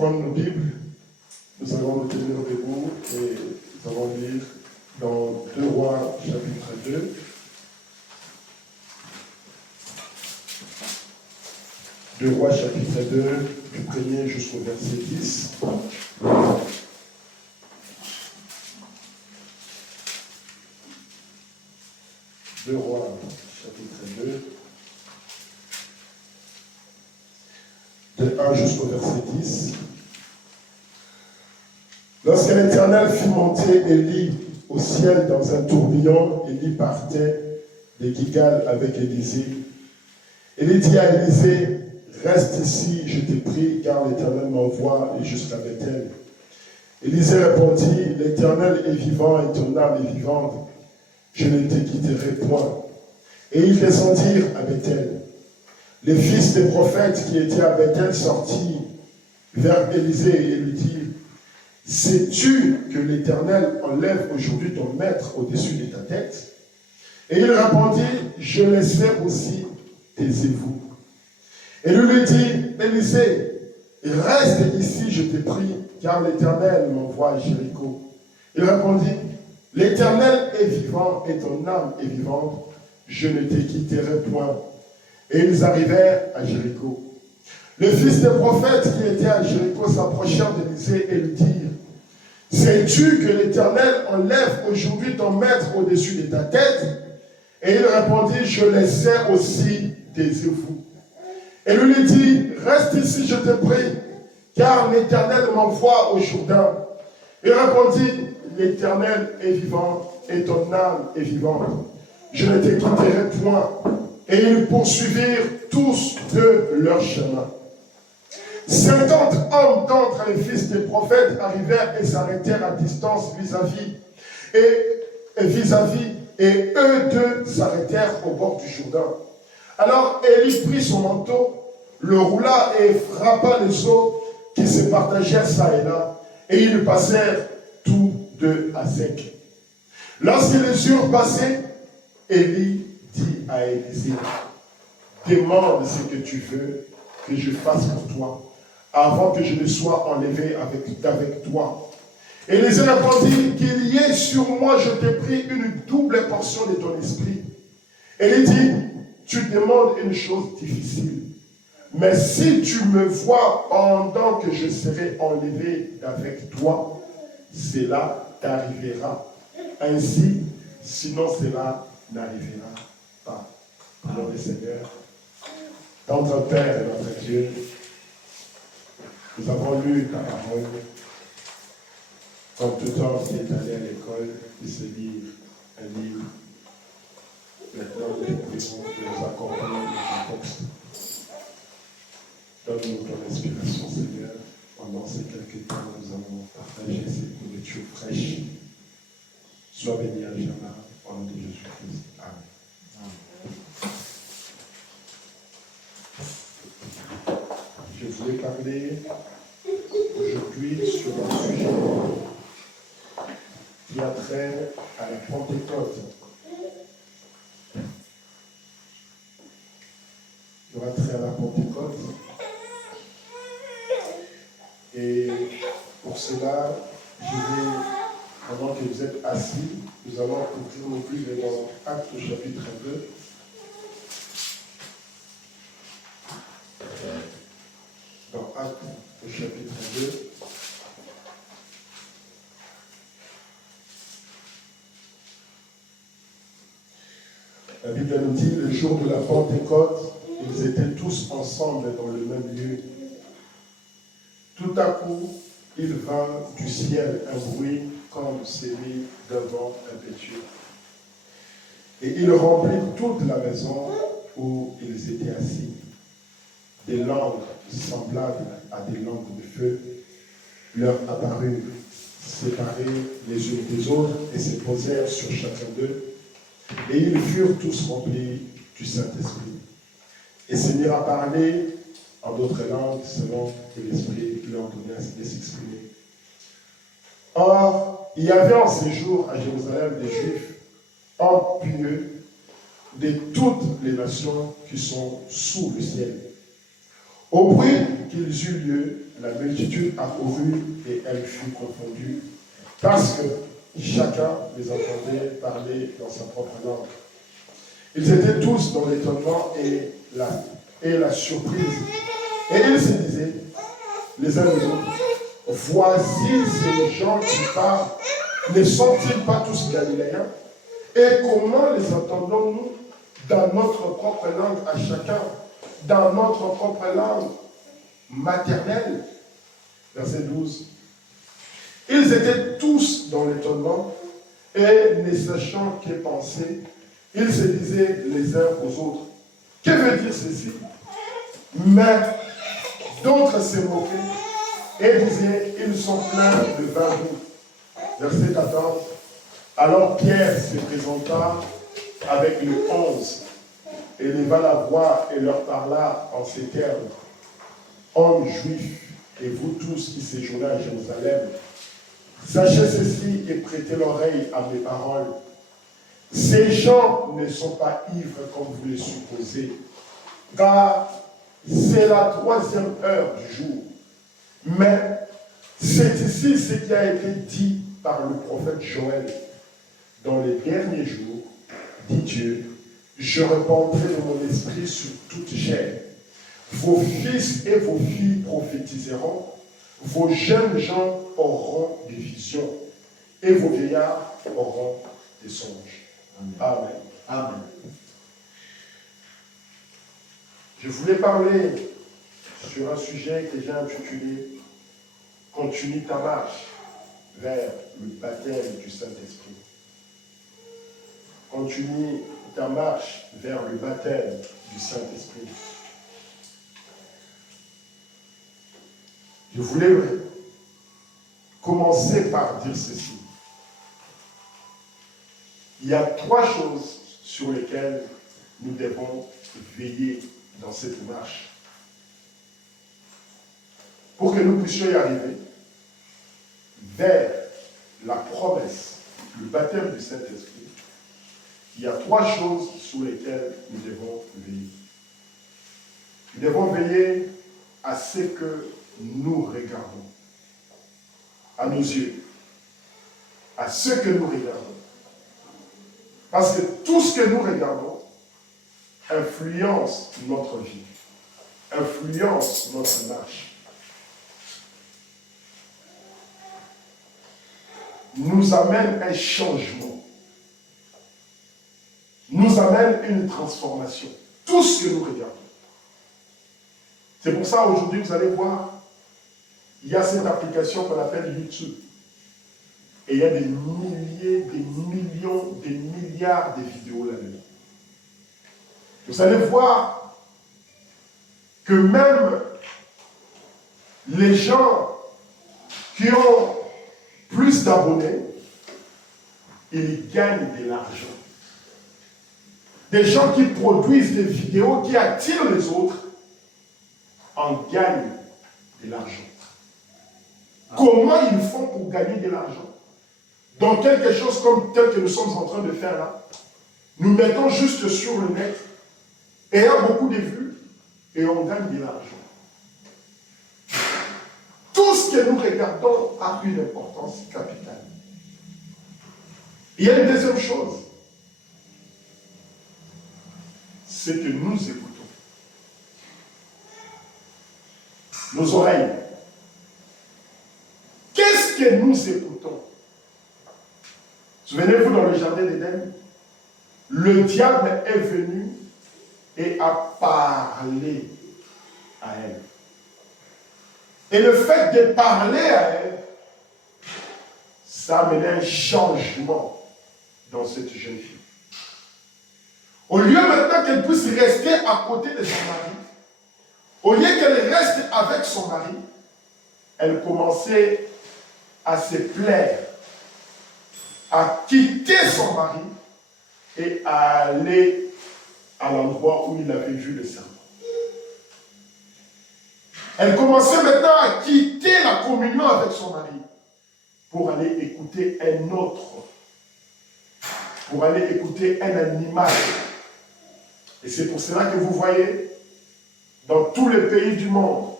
prendre nos Bibles, nous allons nous tenir debout et nous allons lire dans 2 Rois chapitre 2. 2 Rois chapitre 2, du 1er jusqu'au verset 10. Deux Rois chapitre 2, de 1 jusqu'au verset 10. Lorsque l'Éternel fit monter Élie au ciel dans un tourbillon, Élie partait de Gilgal avec Élisée. Élie dit à Élisée, reste ici, je te prie, car l'Éternel m'envoie jusqu'à Bethel. Élisée répondit, l'Éternel est vivant et ton âme est vivante, je ne te quitterai point. Et ils descendirent à Bethel. Les fils des prophètes qui étaient à Bethel sortirent vers Élisée et lui dirent, sais-tu que l'Éternel enlève aujourd'hui ton maître au-dessus de ta tête? Et il répondit, je le sais aussi, taisez-vous. Et lui dit, Élisée, reste ici, je te prie, car l'Éternel m'envoie à Jéricho. Il répondit, l'Éternel est vivant et ton âme est vivante, je ne te quitterai point. Et ils arrivèrent à Jéricho. Les fils des prophètes qui étaient à Jéricho s'approchèrent d'Élisée et lui dirent, sais-tu que l'Éternel enlève aujourd'hui ton maître au-dessus de ta tête? Et il répondit, je le sais aussi, taisez-vous. Et lui dit, reste ici, je te prie, car l'Éternel m'envoie au Jourdain. Il répondit, l'Éternel est vivant et ton âme est vivante. Je ne te quitterai point. Et ils poursuivirent tous de leur chemin. 50 hommes d'entre les fils des prophètes arrivèrent et s'arrêtèrent à distance vis-à-vis. Et eux deux s'arrêtèrent au bord du Jourdain. Alors Élie prit son manteau, le roula et frappa les eaux qui se partagèrent ça et là. Et ils passèrent tous deux à sec. Lorsqu'ils les eurent passés, Élie dit à Élisée, demande ce que tu veux que je fasse pour toi, avant que je ne sois enlevé avec toi. Élisée répondit, qu'il y ait sur moi, je te prie, une double portion de ton esprit. Élie dit, tu demandes une chose difficile, mais si tu me vois pendant que je serai enlevé avec toi, cela t'arrivera. Ainsi, sinon cela n'arrivera pas. Nom du Seigneur, notre Père et notre Dieu, nous avons lu ta parole. Comme tout homme qui est allé à l'école, il se lit un livre. Maintenant, nous te prions de nous accompagner dans ton texte. Donne-nous ton inspiration, Seigneur. Pendant ces quelques temps, nous allons partager ces nourritures fraîches. Sois béni à jamais, au nom de Jésus-Christ. Amen. Je voulais parler aujourd'hui sur un sujet qui a trait à la Pentecôte. Il aura trait à la Pentecôte. Et pour cela, je vais, pendant que vous êtes assis, nous allons ouvrir nos Bibles dans Actes chapitre 2. Dans Actes chapitre 2. La Bible nous dit, le jour de la Pentecôte, ils étaient tous ensemble dans le même lieu. Tout à coup, il vint du ciel un bruit comme celui d'un vent impétueux. Et il remplit toute la maison où ils étaient assis. Des langues semblables à des langues de feu leur apparurent, séparées les unes des autres, et se posèrent sur chacun d'eux. Et ils furent tous remplis du Saint-Esprit. Et se mirent à parler en d'autres langues selon que l'Esprit leur donnait de s'exprimer. Or, il y avait en ces jours à Jérusalem des Juifs empieux de toutes les nations qui sont sous le ciel. Au bruit qu'ils eurent lieu, la multitude accourut et elle fut confondue, parce que chacun les entendait parler dans sa propre langue. Ils étaient tous dans l'étonnement et la surprise. Et ils se disaient, les uns les autres, voici ces gens qui parlent, ne sont-ils pas tous galiléens? Et comment les entendons-nous dans notre propre langue à chacun, dans notre propre langue maternelle? Verset 12. Ils étaient tous dans l'étonnement et ne sachant que penser, ils se disaient les uns aux autres, que veut dire ceci? Mais d'autres se moquaient et disaient, ils sont pleins de vin doux. Verset 14. Alors Pierre se présenta avec les 11 et leva la voix et leur parla en ces termes. Hommes juifs, et vous tous qui séjournez à Jérusalem, sachez ceci et prêtez l'oreille à mes paroles. Ces gens ne sont pas ivres comme vous le supposez, car c'est la 3e heure du jour. Mais c'est ici ce qui a été dit par le prophète Joël. Dans les derniers jours, dit Dieu, je répandrai de mon esprit sur toute chair. Vos fils et vos filles prophétiseront, vos jeunes gens auront des visions, et vos vieillards auront des songes. Amen. Amen. Je voulais parler sur un sujet que j'ai intitulé « Continue ta marche vers le baptême du Saint-Esprit ». Continue ta marche vers le baptême du Saint-Esprit. Je voulais commencer par dire ceci. Il y a 3 choses sur lesquelles nous devons veiller dans cette marche. Pour que nous puissions y arriver vers la promesse, le baptême du Saint-Esprit, il y a 3 choses sur lesquelles nous devons veiller. Nous devons veiller à ce que nous regardons, à nos yeux, à ce que nous regardons. Parce que tout ce que nous regardons influence notre vie, influence notre marche. Nous amène un changement, nous amène une transformation. Tout ce que nous regardons. C'est pour ça aujourd'hui, vous allez voir, il y a cette application qu'on appelle YouTube. Et il y a des milliers, des millions, des milliards de vidéos là-dedans. Vous allez voir que même les gens qui ont plus d'abonnés, ils gagnent de l'argent. Des gens qui produisent des vidéos qui attirent les autres en gagnent de l'argent. Comment ils font pour gagner de l'argent? Dans quelque chose comme tel que nous sommes en train de faire là, nous mettons juste sur le net, et il y a beaucoup de vues, et on gagne de l'argent. Tout ce que nous regardons a une importance capitale. Il y a une deuxième chose, c'est que nous écoutons. Nos oreilles. Qu'est-ce que nous écoutons? Souvenez-vous, dans le jardin d'Éden, le diable est venu et a parlé à Ève. Et le fait de parler à Ève, ça a amené un changement dans cette jeune fille. Au lieu maintenant qu'elle puisse rester à côté de son mari, au lieu qu'elle reste avec son mari, elle commençait à se plaire, à quitter son mari et à aller à l'endroit où il avait vu le serpent. Elle commençait maintenant à quitter la communion avec son mari pour aller écouter un autre, pour aller écouter un animal. Et c'est pour cela que vous voyez, dans tous les pays du monde,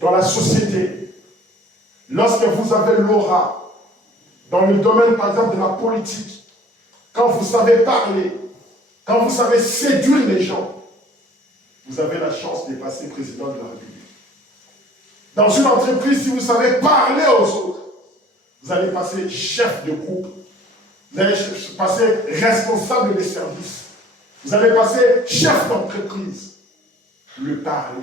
dans la société, lorsque vous avez l'aura, dans le domaine par exemple de la politique, quand vous savez parler, quand vous savez séduire les gens, vous avez la chance de passer président de la République. Dans une entreprise, si vous savez parler aux autres, vous allez passer chef de groupe, vous allez passer responsable des services, vous allez passer chef d'entreprise. Le parler.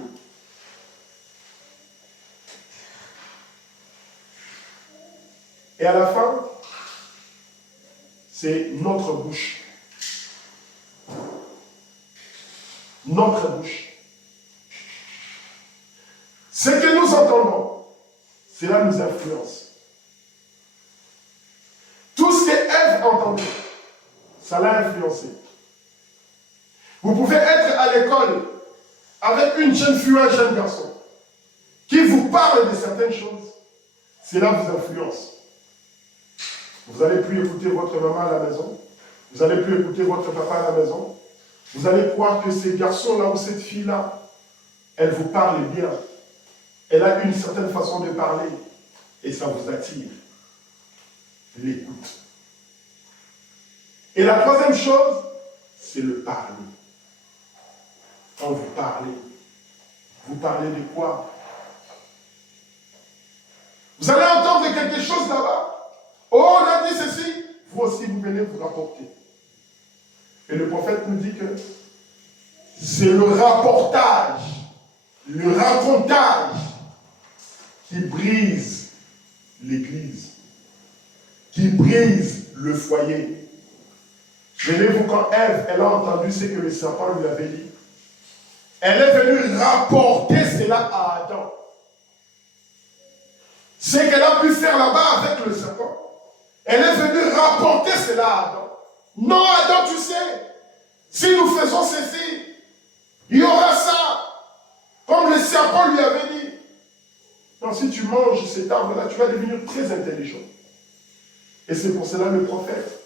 Et à la fin, c'est notre bouche. Notre bouche. Ce que nous entendons, cela nous influence. Tout ce que Ève entendait, ça l'a influencé. Vous pouvez être à l'école avec une jeune fille ou un jeune garçon qui vous parle de certaines choses, cela vous influence. Vous n'allez plus écouter votre maman à la maison, vous n'allez plus écouter votre papa à la maison, vous allez croire que ces garçons-là ou cette fille-là, elle vous parle bien, elle a une certaine façon de parler et ça vous attire. L'écoute. Et la troisième chose, c'est le parler. Quand vous parlez de quoi? Vous allez entendre quelque chose là-bas. Oh, on a dit ceci. Vous aussi, vous venez vous rapporter. Et le prophète nous dit que c'est le rapportage, le racontage qui brise l'église, qui brise le foyer. Venez-vous quand Ève, elle a entendu ce que le serpent lui avait dit. Elle est venue rapporter cela à Adam. Ce qu'elle a pu faire là-bas avec le serpent, elle est venue rapporter cela à Adam. Non, Adam, tu sais, si nous faisons ceci, il y aura ça, comme le serpent lui avait dit. Non, si tu manges cet arbre-là, tu vas devenir très intelligent. Et c'est pour cela que le prophète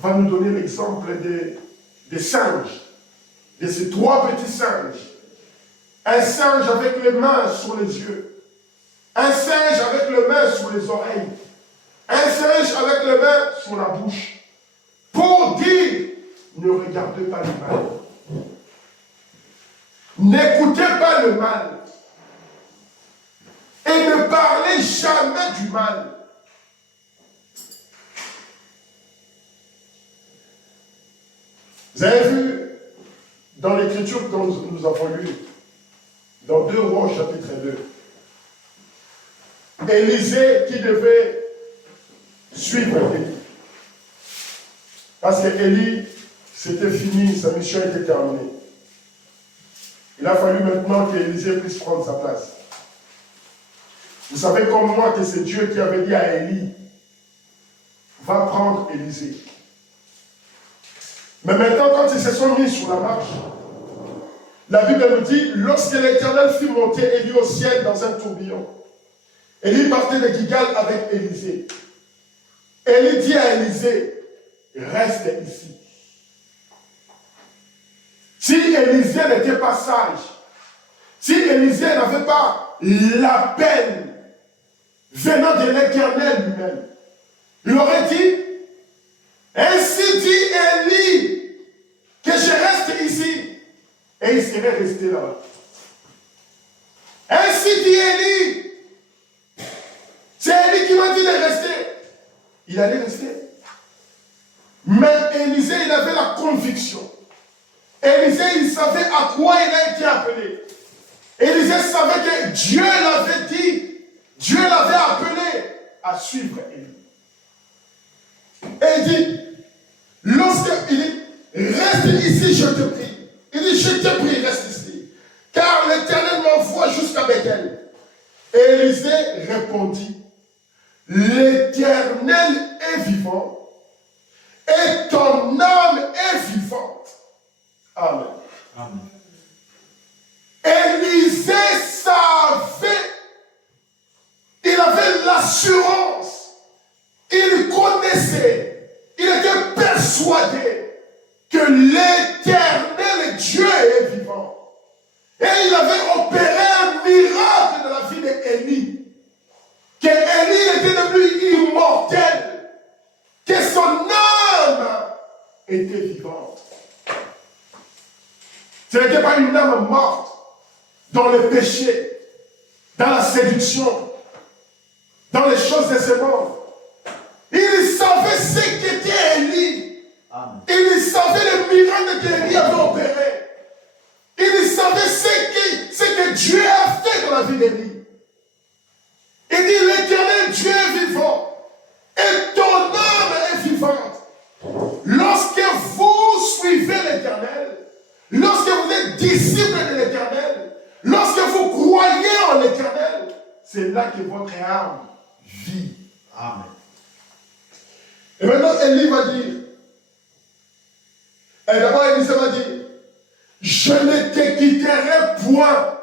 va nous donner l'exemple des singes, de ces trois petits singes. Un singe avec les mains sur les yeux, un singe avec les mains sur les oreilles, un singe avec les mains sur la bouche, pour dire, ne regardez pas le mal, n'écoutez pas le mal, et ne parlez jamais du mal. Vous avez vu, dans l'écriture que nous avons lue, dans 2 Rois chapitre 2, Élisée qui devait suivre Élie. Parce que Élie, c'était fini, sa mission était terminée. Il a fallu maintenant qu'Élisée puisse prendre sa place. Vous savez comme moi que c'est Dieu qui avait dit à Élie, va prendre Élisée. Mais maintenant, quand ils se sont mis sur la marche, la Bible nous dit, lorsque l'Éternel fit monter Élie au ciel dans un tourbillon, Élie partait de Gilgal avec Élisée. Élie dit à Élisée, reste ici. Si Élisée n'était pas sage, si Élisée n'avait pas la peine venant de l'Éternel lui-même, il aurait dit, ainsi dit Élie, que je reste ici. Et il serait resté là-bas. Ainsi dit Élie. C'est Élie qui m'a dit de rester. Il allait rester. Mais Élisée, il avait la conviction. Élisée, il savait à quoi il a été appelé. Élisée savait que Dieu l'avait dit. Dieu l'avait appelé à suivre Élie. Et il dit, lorsqu'il dit, reste ici, je te prie. Il dit, je te prie, reste ici. Car l'Éternel m'envoie jusqu'à Bethel. Et Élisée répondit, l'Éternel est vivant et ton âme est vivante. Amen. Amen. Élisée savait, il avait l'assurance, il connaissait, il était persuadé que l'Éternel Dieu est vivant. Ce n'était pas une âme morte dans le péché, dans la séduction, dans les choses de ce monde. Il savait ce qu'était Élie. Il savait les miracles qu'Élie avait opérés. Il savait ce que Dieu a fait dans la vie d'Élie. Il dit, l'Éternel Dieu est vivant et ton âme est vivante. Lorsque vous suivez l'Éternel, lorsque vous êtes disciples de l'Éternel, lorsque vous croyez en l'Éternel, c'est là que votre âme vit. Amen. Et maintenant, Élie va dire, et d'abord Élisée va dire, je ne te quitterai point.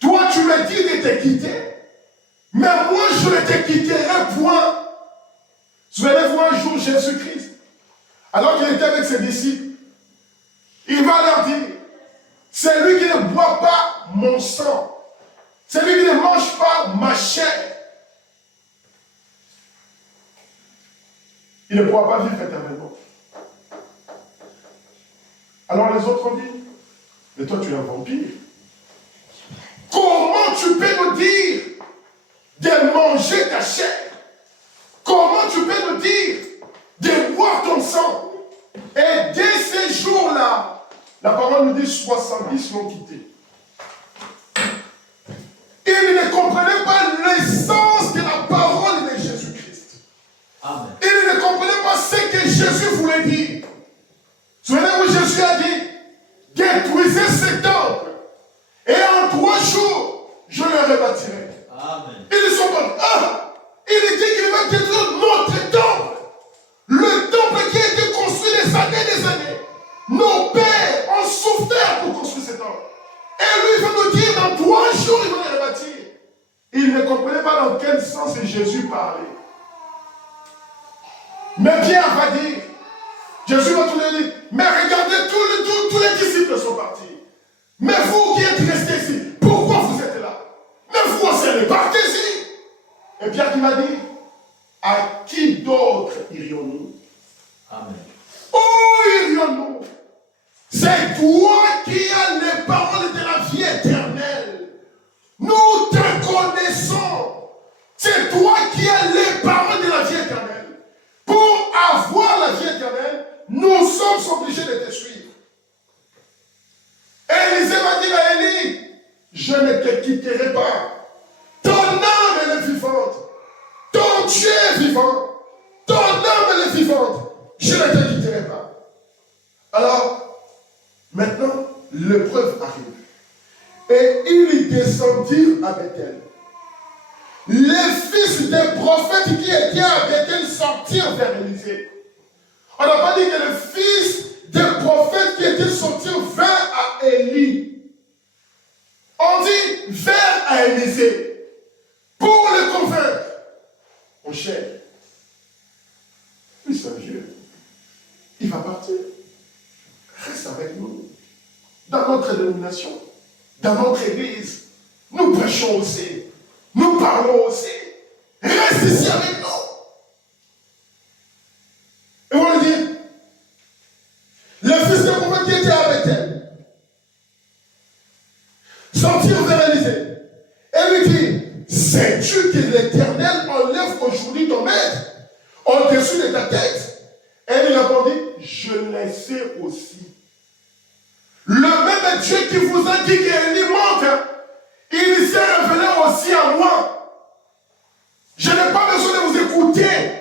Toi, tu me dis de te quitter, mais moi, je ne te quitterai point. Souvenez-vous un jour, Jésus-Christ, alors qu'il était avec ses disciples, il va leur dire, c'est lui qui ne boit pas mon sang, c'est lui qui ne mange pas ma chair. Il ne pourra pas vivre éternellement. Alors les autres ont dit, mais toi tu es un vampire. Comment tu peux nous dire de manger ta chair? Comment tu peux nous dire de boire ton sang? Et dès ces jours-là, la parole nous dit 70 l'ont quitté. Ils ne comprenaient pas l'essence de la parole de Jésus-Christ. Amen. Ils ne comprenaient pas ce que Jésus voulait dire. Souvenez-vous, Jésus a dit, détruisez ce temple, et en 3 jours, je le rebâtirai. Amen. Ils sont pas, il dit qu'il va détruire notre temple, le temple qui a été construit des années. Nos pères ont souffert pour construire ce temple. Et lui, il va nous dire, dans 3 jours, il va le rebâtir. Il ne comprenait pas dans quel sens Jésus parlait. Mais Pierre va dire, Jésus va tout lui dire, mais regardez, tous les disciples sont partis. Mais vous qui êtes restés ici, pourquoi vous êtes là? Mais vous aussi, partez-y. Et Pierre qui m'a dit, à qui d'autre irions-nous? Amen. Où irions-nous? C'est toi qui as les paroles de la vie éternelle. Nous te connaissons. C'est toi qui as les paroles de la vie éternelle. Pour avoir la vie éternelle, nous sommes obligés de te suivre. Élisée va dire à Élie, je ne te quitterai pas. Ton âme elle est vivante. Ton Dieu est vivant. Ton âme elle est vivante. Je ne te quitterai pas. Alors, maintenant, l'épreuve arrive. Et ils descendirent à Bethel. Les fils des prophètes qui étaient à Bethel sortirent vers Élisée. On n'a pas dit que les fils des prophètes qui étaient sortis vers à Élie. On dit vers à Élisée. Pour le convaincre. Mon cher, lui c'est un Dieu. Il va partir. Reste avec nous. Dans notre dénomination, dans notre église, nous prêchons aussi. Nous parlons aussi. Reste ici avec nous. Et on lui dit, le fils de prophète qui était avec elle, sortir vers Élisée, et lui dit, sais-tu que l'Éternel enlève aujourd'hui ton maître au-dessus de ta tête? Et il répondit, je le sais aussi. Le même Dieu qui vous a dit qu'il monte, il s'est révélé aussi à moi. Je n'ai pas besoin de vous écouter.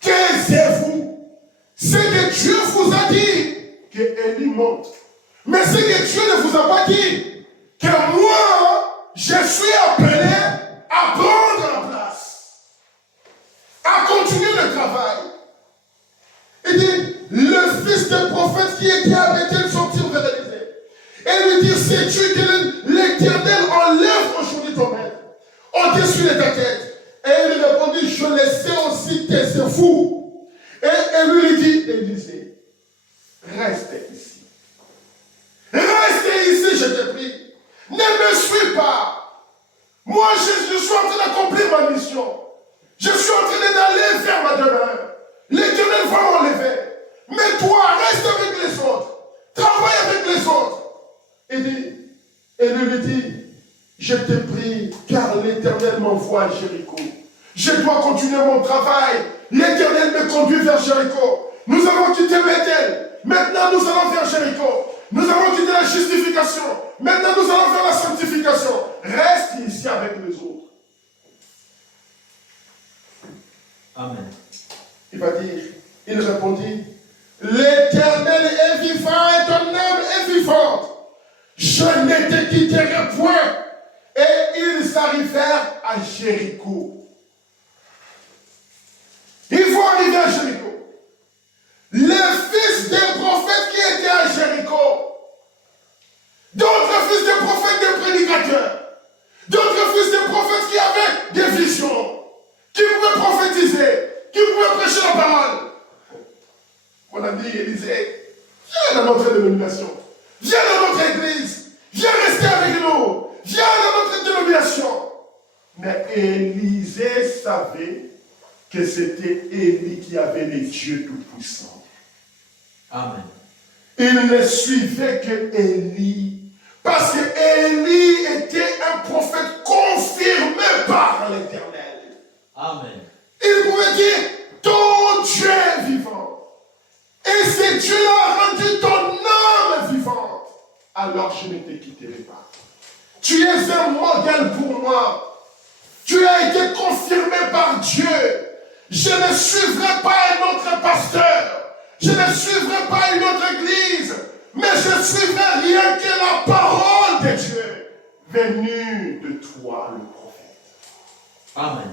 Taisez-vous. C'est que Dieu vous a dit que Élie monte. Mais c'est que Dieu ne vous a pas dit que moi, je suis appelé à prendre la place, à continuer le travail. Il dit, le fils d'un prophète qui était avec elle sortir vers Élisée. Et lui dit, sais-tu que l'Éternel enlève aujourd'hui ton maître au-dessus de ta tête? Et il répondit, je le sais aussi, taisez-vous. Et lui dit, Élisée, reste ici. Reste ici, je te prie. Ne me suis pas. Moi, je suis en train d'accomplir ma mission. Je suis en train d'aller vers ma demeure. L'Éternel va m'enlever. Mais toi, reste avec les autres. Travaille Et lui dit, je te prie, car l'Éternel m'envoie à Jéricho. Je dois continuer mon travail. L'Éternel me conduit vers Jéricho. Nous avons quitté Bethel. Maintenant, nous allons vers Jéricho. Nous avons quitté la justification. Maintenant, nous allons vers la sanctification. Reste ici avec les autres. Amen. Il va dire, il répondit, l'Éternel est vivant et ton âme est vivante. Je ne te quitterai point. Et ils arrivèrent à Jéricho. Ils vont arriver à Jéricho. Les fils des prophètes qui étaient à Jéricho, d'autres fils des prophètes, des prédicateurs, d'autres fils des prophètes qui avaient des visions, qui pouvaient prophétiser, qui pouvaient prêcher la parole. On a dit, Élisée, viens dans notre dénomination, viens dans notre église, viens rester avec nous, viens dans notre dénomination. Mais Élisée savait que c'était Élie qui avait les yeux tout-puissants. Amen. Il ne suivait que Élie. Parce que Élie était un prophète confirmé par l'Éternel. Amen. Il pouvait dire, ton Dieu est vivant. Et si Dieu a rendu ton âme vivante, alors je ne te quitterai pas. Tu es un modèle pour moi. Tu as été confirmé par Dieu. Je ne suivrai pas un autre pasteur. Je ne suivrai pas une autre église. Mais je suivrai rien que la parole de Dieu venue de toi, le prophète. Amen.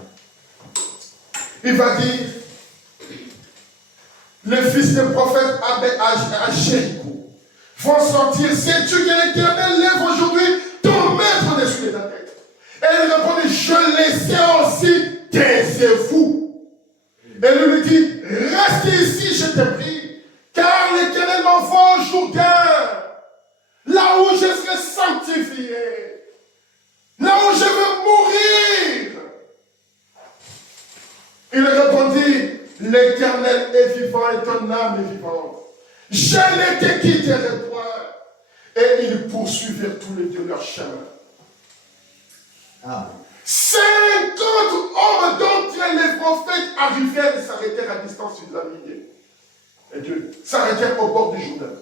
Il va dire, les fils des prophètes à Jéricho vont sortir. Sais-tu que l'Éternel lève aujourd'hui ton maître dessus de ta tête? Et il répondit, je les sais aussi, taisez-vous. Et lui dit, reste ici, je te prie, car l'Éternel m'envoie au Jourdain, là où je serai sanctifié, là où je vais mourir. Il répondit, l'Éternel est vivant et ton âme est vivante. Je ne te quitterai point. Et ils poursuivirent tous les deux leur chemin. Amen. 50 hommes d'entre les prophètes arrivèrent et s'arrêtèrent à distance de la lignée. Et Dieu s'arrêtèrent au bord du Jourdain.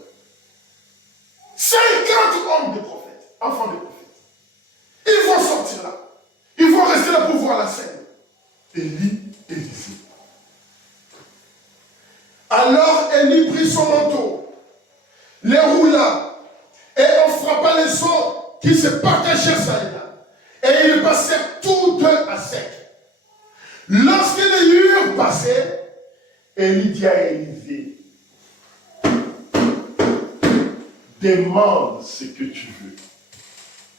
50 hommes de prophètes, enfants de prophètes. Ils vont sortir là. Ils vont rester là pour voir la scène. Élie et Élisée. Alors Élie prit son manteau, les roula, et on frappa les eaux qui se partageaient ça et là. Et ils passèrent tous deux à sec. Lorsque les eurent passé, Élie dit à Élisée, demande ce que tu veux.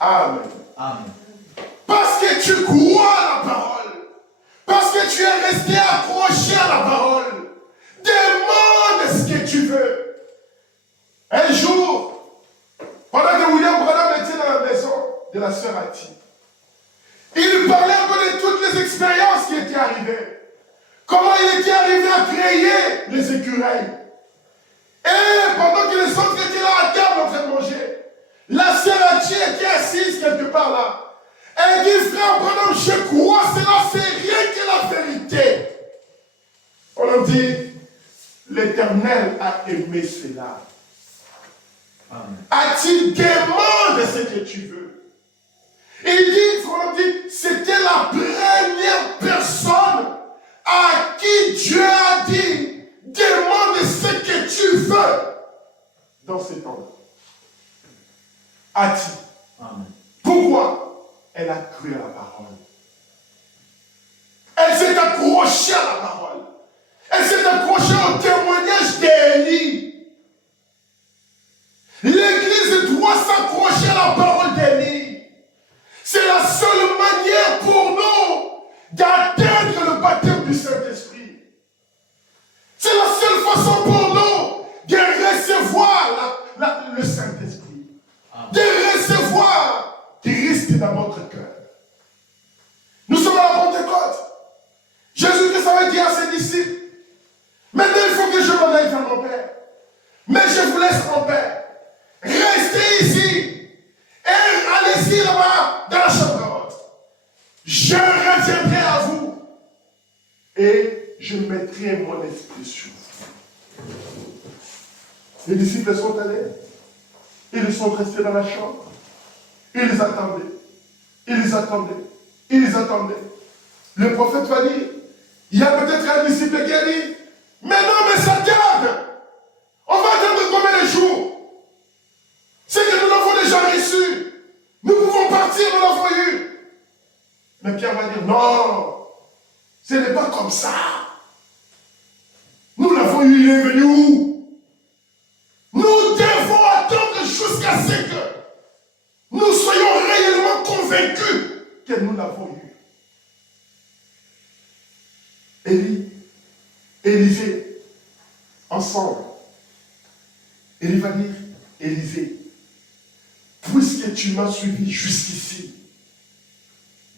Amen. Amen. Parce que tu crois à la parole. Parce que tu es resté accroché à la parole. Demande ce que tu veux. Un jour, pendant que William Branham était dans la maison de la sœur Hattie, il parlait un peu de toutes les expériences qui étaient arrivées. Comment il était arrivé à créer les écureuils. Et pendant que les autres étaient là à table en train de manger, la sœur Hattie était assise quelque part là. Elle dit, frère Branham, je crois cela, c'est rien que la vérité. On a dit, l'Éternel a aimé cela. A-t-il demande ce que tu veux? Il dit, c'était la première personne à qui Dieu a dit, demande ce que tu veux dans ces temps-là. A-t-il? Amen. Pourquoi? Elle a cru à la parole. Elle s'est accrochée à la parole. Elle s'est accrochée au témoignage d'Élie. L'Église doit s'accrocher à la parole d'Élie. C'est la seule manière pour nous d'atteindre le baptême du Saint-Esprit. C'est la seule façon pour nous de recevoir le Saint-Esprit. De recevoir Christ dans notre cœur. Nous sommes à la Pentecôte. Jésus-Christ avait dit à ses disciples, maintenant il faut que je m'en aille vers mon Père. Mais je vous laisse en paix. Restez ici. compter sur vous. Les disciples sont allés. Ils sont restés dans la chambre. Ils attendaient. Ils attendaient. Ils attendaient. Le prophète va dire, il y a peut-être un disciple qui a dit, mais non, mais ça tarde. On va attendre combien de jours? C'est que nous l'avons déjà reçu. Nous pouvons partir, nous l'avons eu. Mais Pierre va dire, non, ce n'est pas comme ça. Nous l'avons eu, il est venu. Nous devons attendre jusqu'à ce que nous soyons réellement convaincus que nous l'avons eu. Élie, Élisée, ensemble. Élie va dire, Élisée, puisque tu m'as suivi jusqu'ici,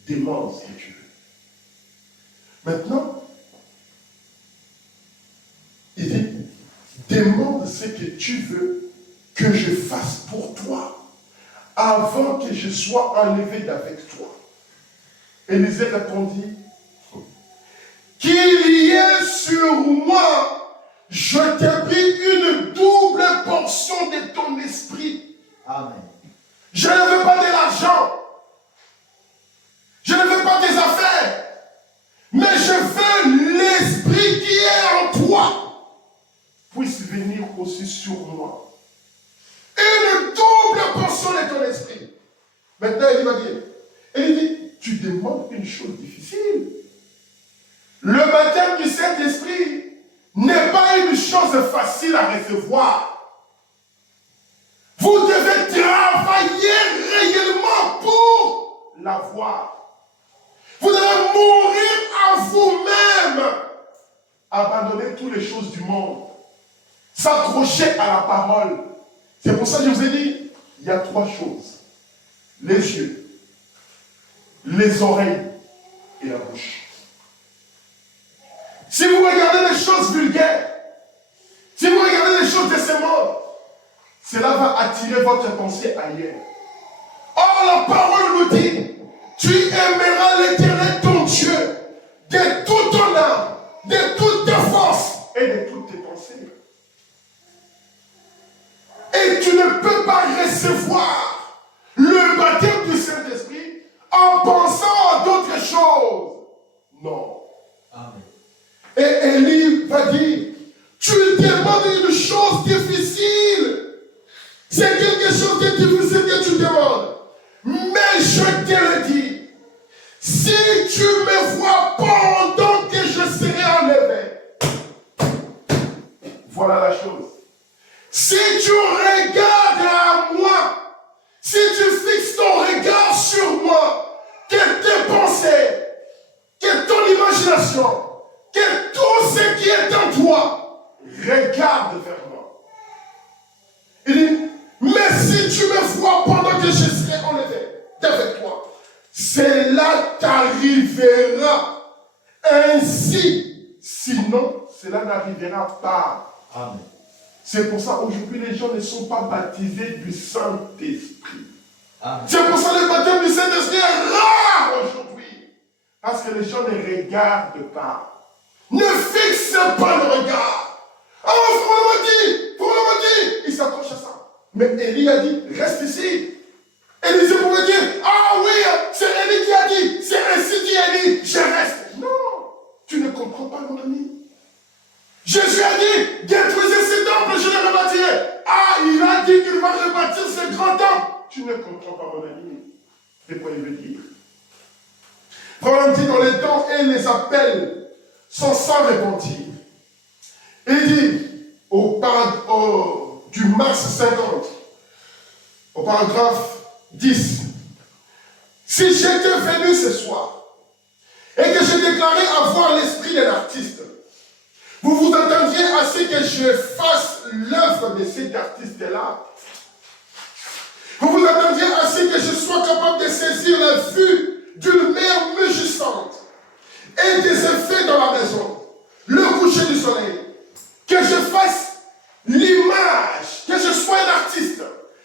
demande ce que tu veux. Maintenant, il dit, demande ce que tu veux que je fasse pour toi, avant que je sois enlevé d'avec toi. Élisée répondit, qu'il y ait sur moi, je t'ai pris une double portion de ton esprit. Amen. Je ne veux pas de l'argent. Je ne veux pas des affaires. Mais je veux l'esprit qui est en toi puisse venir aussi sur moi. Une double portion de ton esprit. Maintenant, il va dire, et il dit, tu demandes une chose difficile. Le baptême du Saint-Esprit n'est pas une chose facile à recevoir. Vous devez travailler réellement pour l'avoir. Vous devez mourir à vous-même. Abandonner toutes les choses du monde. S'accrocher à la parole. C'est pour ça que je vous ai dit, il y a 3 choses. Les yeux, les oreilles et la bouche. Si vous regardez les choses vulgaires, si vous regardez les choses de ce monde, cela va attirer votre pensée ailleurs. Or, la parole nous dit, tu aimeras l'Éternel ton Dieu de toute ton âme, de toutes tes forces et de toutes tes pensées. Et tu ne peux pas recevoir le baptême du Saint-Esprit en pensant à d'autres choses. Non. Amen. Et Élie va dire, tu demandes une chose difficile. C'est quelque chose de difficile que tu demandes. Mais je te le dis, si tu me vois pendant que je serai enlevé, voilà la chose. Si tu regardes à moi, si tu fixes ton regard sur moi, que tes pensées, que ton imagination, que tout ce qui est en toi, regarde vers moi. Il dit, mais si tu me vois pendant que je serai enlevé d'avec toi, cela t'arrivera ainsi. Sinon, cela n'arrivera pas. Amen. C'est pour ça aujourd'hui les gens ne sont pas baptisés du Saint-Esprit. Amen. C'est pour ça que le baptême du Saint-Esprit est rare aujourd'hui. Parce que les gens ne regardent pas. Ne fixe pas le regard. Oh, pour le dit, il s'accroche à ça. Mais Élie a dit, reste ici. Élisée pouvait dire, ah oui, c'est Élie qui a dit, c'est ainsi qui a dit, je reste. Non, tu ne comprends pas mon ami. Jésus a dit, détruisez ce temple, je le rebâtirai. Ah, il a dit qu'il va rebâtir ce grand temple. Tu ne comprends pas mon ami. C'est quoi il veut dire. Frère dit, dans les temps et les appels sont sans repentir. Il dit, du mars 50, au paragraphe 10, si j'étais venu ce soir et que je déclarais avoir l'esprit d'un artiste, vous vous attendiez à ce que je fasse l'œuvre de cet artiste-là. Vous vous attendiez à ce que je sois capable de saisir la vue d'une mer mugissante et des effets dans la maison, le coucher du soleil, que je fasse l'image, que je sois un artiste,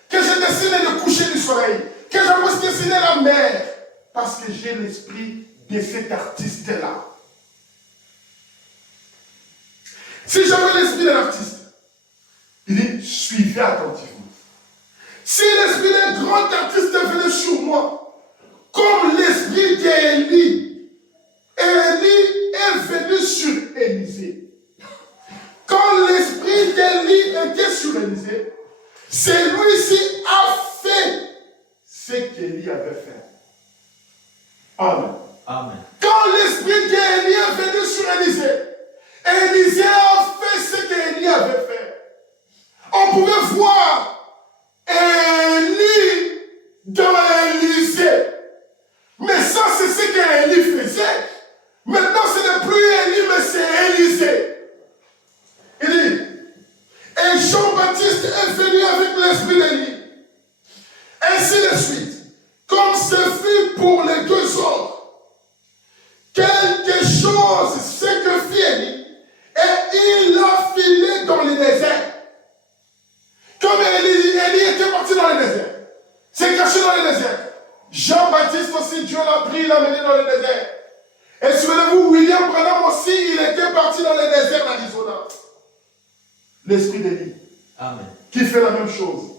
que je dessine le coucher du soleil, que je puisse dessiner la mer, parce que j'ai l'esprit de cet artiste-là. Si j'avais l'esprit d'un artiste, il dit, suivez attentivement. Si l'esprit d'un grand artiste venait sur moi, comme l'esprit d'Élie, Élie est venu sur Élisée. Quand l'esprit d'Élie était sur Élisée, celui-ci a fait ce qu'Élie avait fait. Amen. Amen. Quand l'esprit d'Élie est venu sur Élisée, Élisée a fait ce qu'Élie avait fait. On pouvait voir Élie dans Élisée. Mais ça, c'est ce qu'Élie faisait. Maintenant, ce n'est plus Élie, mais c'est Élisée. Il dit, et Jean-Baptiste est venu avec l'esprit d'Élie. Ainsi de suite, comme ce fut pour les deux autres. Quelque chose, ce que fit Élie, et il l'a filé dans le désert. Comme Élie était parti dans le désert, s'est caché dans le désert. Jean-Baptiste aussi, Dieu l'a pris, l'a mené dans le désert. Et souvenez-vous, William Branham aussi, il était parti dans le désert d'Arizona. L'esprit d'Élie. Amen. Qui fait la même chose.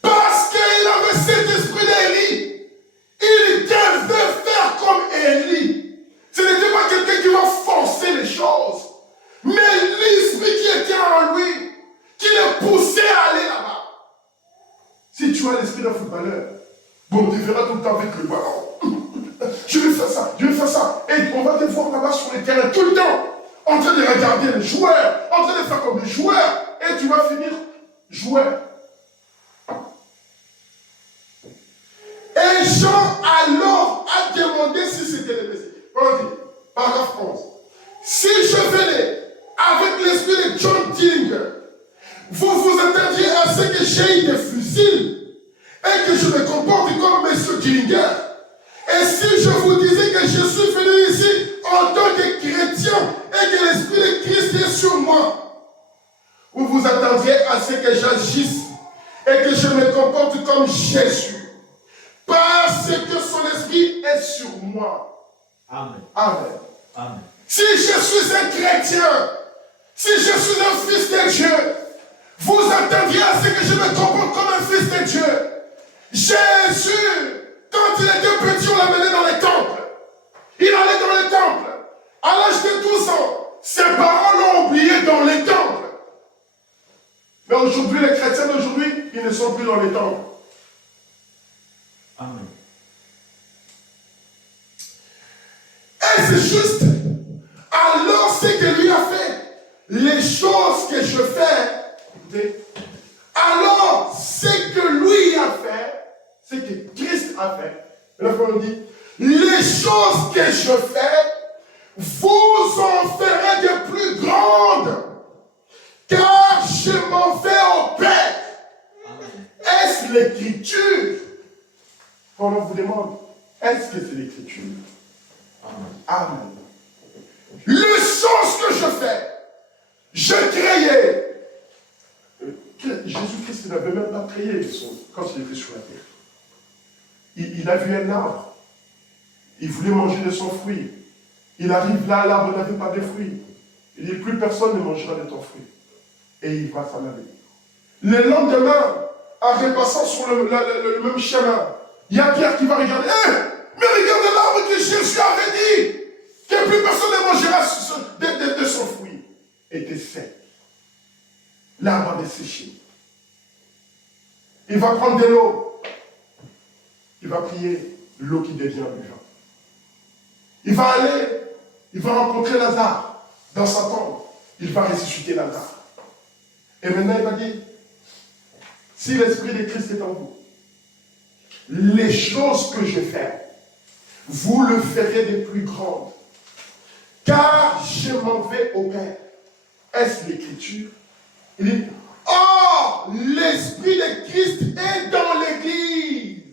Parce qu'il avait cet esprit d'Élie, il devait faire comme Élie. Ce n'était pas quelqu'un qui va forcer les choses, mais l'esprit qui était en lui, qui le poussait à aller là-bas. Si tu as l'esprit d'un footballeur, bon, tu verras tout le temps avec le ballon. Je vais faire ça, je vais faire ça. Et on va te voir là-bas sur le terrain tout le temps, en train de regarder les joueurs, en train de faire comme les joueurs, et tu vas finir joueur. Et Jean alors a demandé si c'était le Messie. Paragraphe 11. Si je venais avec l'esprit de John Dillinger, vous vous attendiez à ce que j'aie des fusils et que je me comporte comme M. Dillinger. Et si je vous disais que je suis venu ici en tant que chrétien et que l'esprit de Christ est sur moi, vous vous attendiez à ce que j'agisse et que je me comporte comme Jésus. Parce que son esprit est sur moi. Amen. Amen. Amen. Si je suis un chrétien, si je suis un fils de Dieu, vous attendiez à ce que je me comporte comme un fils de Dieu. Jésus, quand il était petit, on l'amenait dans les temples. Il allait dans les temples. À l'âge de 12 ans, ses parents l'ont oublié dans les temples. Mais aujourd'hui, les chrétiens d'aujourd'hui, ils ne sont plus dans les temples. Amen. Et c'est juste. Alors, ce que lui a fait, les choses que je fais, écoutez, alors, ce que lui a fait, ce que Christ a fait, la fois on dit, les choses que je fais, vous en ferez de plus grandes, car je m'en vais au Père. Est-ce l'écriture? On vous demande, est-ce que c'est l'écriture? Amen. Les choses que je fais, je créais. Jésus-Christ n'avait même pas créé quand il était sur la terre. Il a vu un arbre. Il voulait manger de son fruit. Il arrive là, l'arbre n'avait pas de fruits. Il dit, plus personne ne mangera de ton fruit. Et il va s'en aller. Le lendemain, en repassant sur le même chemin, il y a Pierre qui va regarder. Mais regardez l'arbre que Jésus avait dit, que plus personne ne mangera de son fruit. Était sec. L'arbre avait séché. Il va prendre de l'eau. Il va prier l'eau qui devient vivant. Il va aller, il va rencontrer Lazare dans sa tombe. Il va ressusciter Lazare. Et maintenant il va dire, si l'esprit de Christ est en vous, les choses que je fais, vous le ferez des plus grandes. Car je m'en vais au Père. Est-ce l'écriture? Il dit, oh, l'esprit de Christ est dans l'église.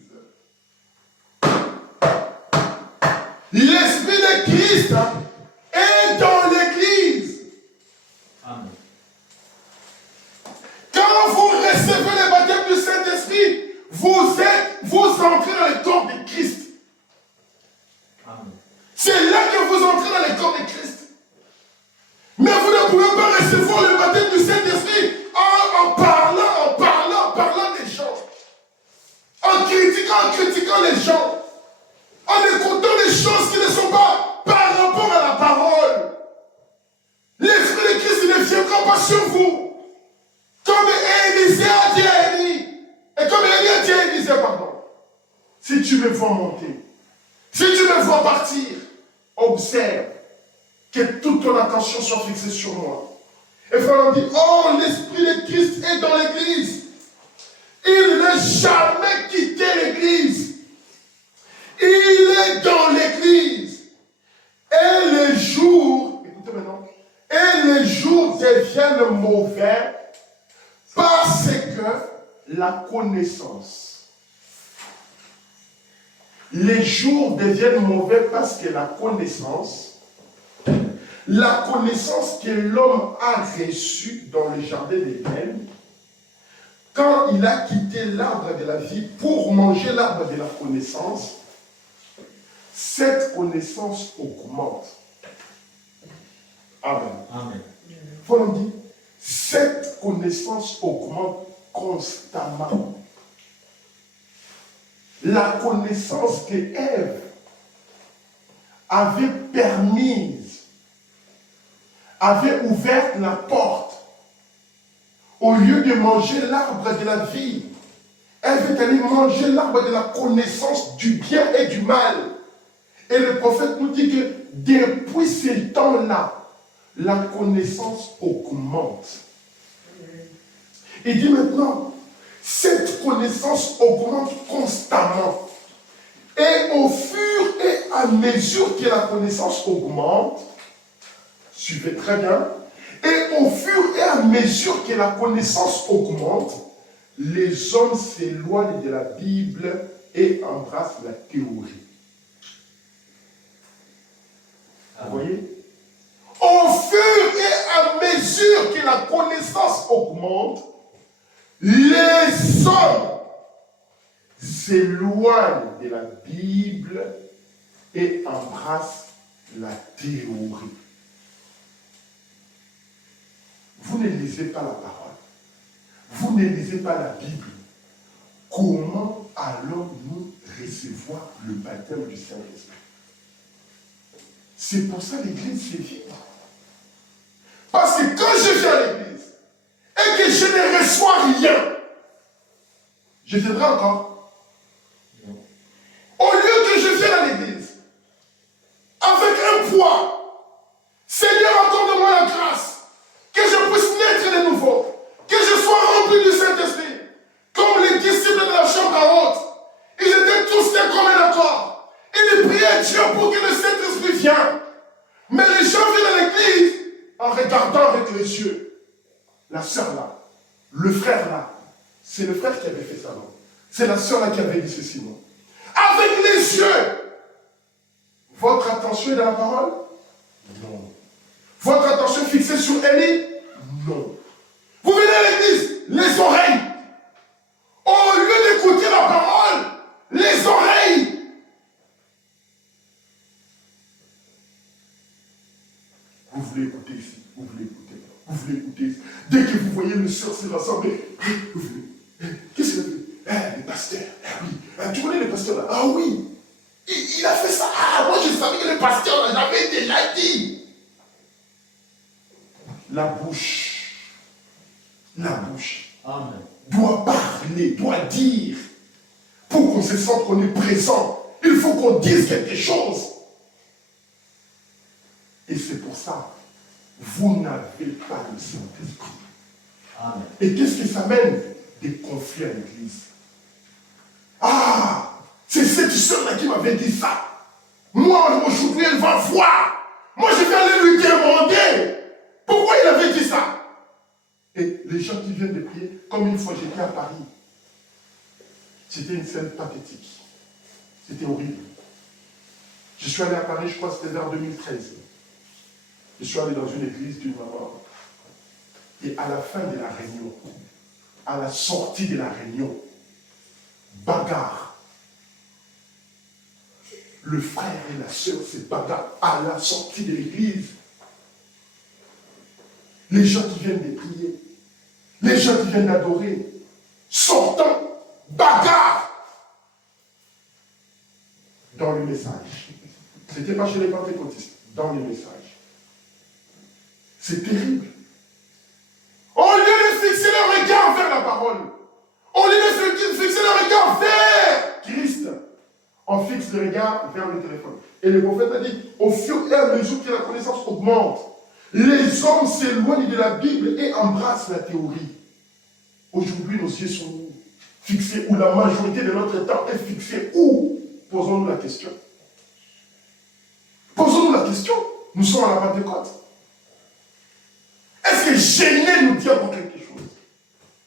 L'esprit de Christ est dans l'église. Amen. Quand vous recevez le baptême du Saint-Esprit, vous entrez dans le corps de Christ. Amen. C'est là que vous entrez dans le corps de Christ. Mais vous ne pouvez pas recevoir tu me vois monter, si tu me vois partir, observe que toute ton attention soit fixée sur moi. Et frère, on dit, oh, l'Esprit de Christ est dans l'église. Il n'a jamais quitté l'église. Il est dans l'église. Et les jours, écoutez maintenant, et les jours deviennent mauvais parce que la connaissance. Les jours deviennent mauvais parce que la connaissance que l'homme a reçue dans le jardin d'Éden, quand il a quitté l'arbre de la vie pour manger l'arbre de la connaissance, cette connaissance augmente. Amen. Amen. Voilà, on dit, cette connaissance augmente constamment. La connaissance que Ève avait permise, avait ouvert la porte. Au lieu de manger l'arbre de la vie, elle veut aller manger l'arbre de la connaissance du bien et du mal. Et le prophète nous dit que depuis ce temps-là, la connaissance augmente. Il dit maintenant, cette connaissance augmente constamment. Et au fur et à mesure que la connaissance augmente, suivez très bien, et au fur et à mesure que la connaissance augmente, les hommes s'éloignent de la Bible et embrassent la théorie. Vous voyez? Au fur et à mesure que la connaissance augmente, les hommes s'éloignent de la Bible et embrassent la théorie. Vous ne lisez pas la parole. Vous ne lisez pas la Bible. Comment allons-nous recevoir le baptême du Saint-Esprit? C'est pour ça que l'église c'est vide. Parce que quand je viens à l'église et que je ne reçois rien, je viendrai encore. Au lieu que je vienne à l'église avec un poids, Seigneur, accorde-moi la grâce, que je puisse naître de nouveau, que je sois rempli du Saint-Esprit, comme les disciples de la chambre à haute. Ils étaient tous d'un commun accord. Ils priaient Dieu pour que le Saint-Esprit vienne. Mais les gens viennent à l'église en regardant avec les yeux. La sœur là, le frère là, c'est le frère qui avait fait ça, non? C'est la sœur là qui avait dit ceci, non? Avec les yeux. Votre attention est dans la parole? Non. Votre attention fixée sur Élie? Non. Vous venez à l'église, les oreilles. Au lieu d'écouter la parole, les oreilles. Vous voulez écouter ici, vous voulez écouter, vous voulez écouter ici. Dès que vous voyez les sœurs se rassembler, vous voulez. Qu'est-ce qu'il a fait? Les pasteurs. Ah oui. Tu connais les pasteurs là? Ah oui. Il a fait ça. Ah, moi je savais que les pasteurs là, j'avais déjà dit. La bouche Amen. doit parler, doit dire. Pour qu'on se sente qu'on est présent, il faut qu'on dise quelque chose. Et c'est pour ça, vous n'avez pas le Saint-Esprit. Amen. Et qu'est-ce que ça mène? Des conflits à l'église. Ah, c'est cette soeur-là qui m'avait dit ça. Moi, aujourd'hui, elle va voir. Moi, je vais aller lui demander pourquoi il avait dit ça. Et les gens qui viennent de prier, comme une fois j'étais à Paris, c'était une scène pathétique. C'était horrible. Je suis allé à Paris, je crois que c'était vers 2013. Je suis allé dans une église d'une maman. Et à la fin de la réunion, à la sortie de la réunion, bagarre. Le frère et la sœur se bagarrent à la sortie de l'église. Les gens qui viennent de prier, les gens qui viennent d'adorer, sortant, bagarre. Dans le message. Ce n'était pas chez les pentecôtistes, dans le message. C'est terrible. Au lieu de fixer le regard vers la parole, au lieu de fixer le regard vers Christ, on fixe le regard vers le téléphone. Et le prophète a dit, au fur et à mesure que la connaissance augmente, les hommes s'éloignent de la Bible et embrassent la théorie. Aujourd'hui, nos yeux sont fixés, où la majorité de notre temps est fixée où? Posons-nous la question. Posons-nous la question. Nous sommes à la Pentecôte. Est-ce que gêner nous dit encore quelque chose?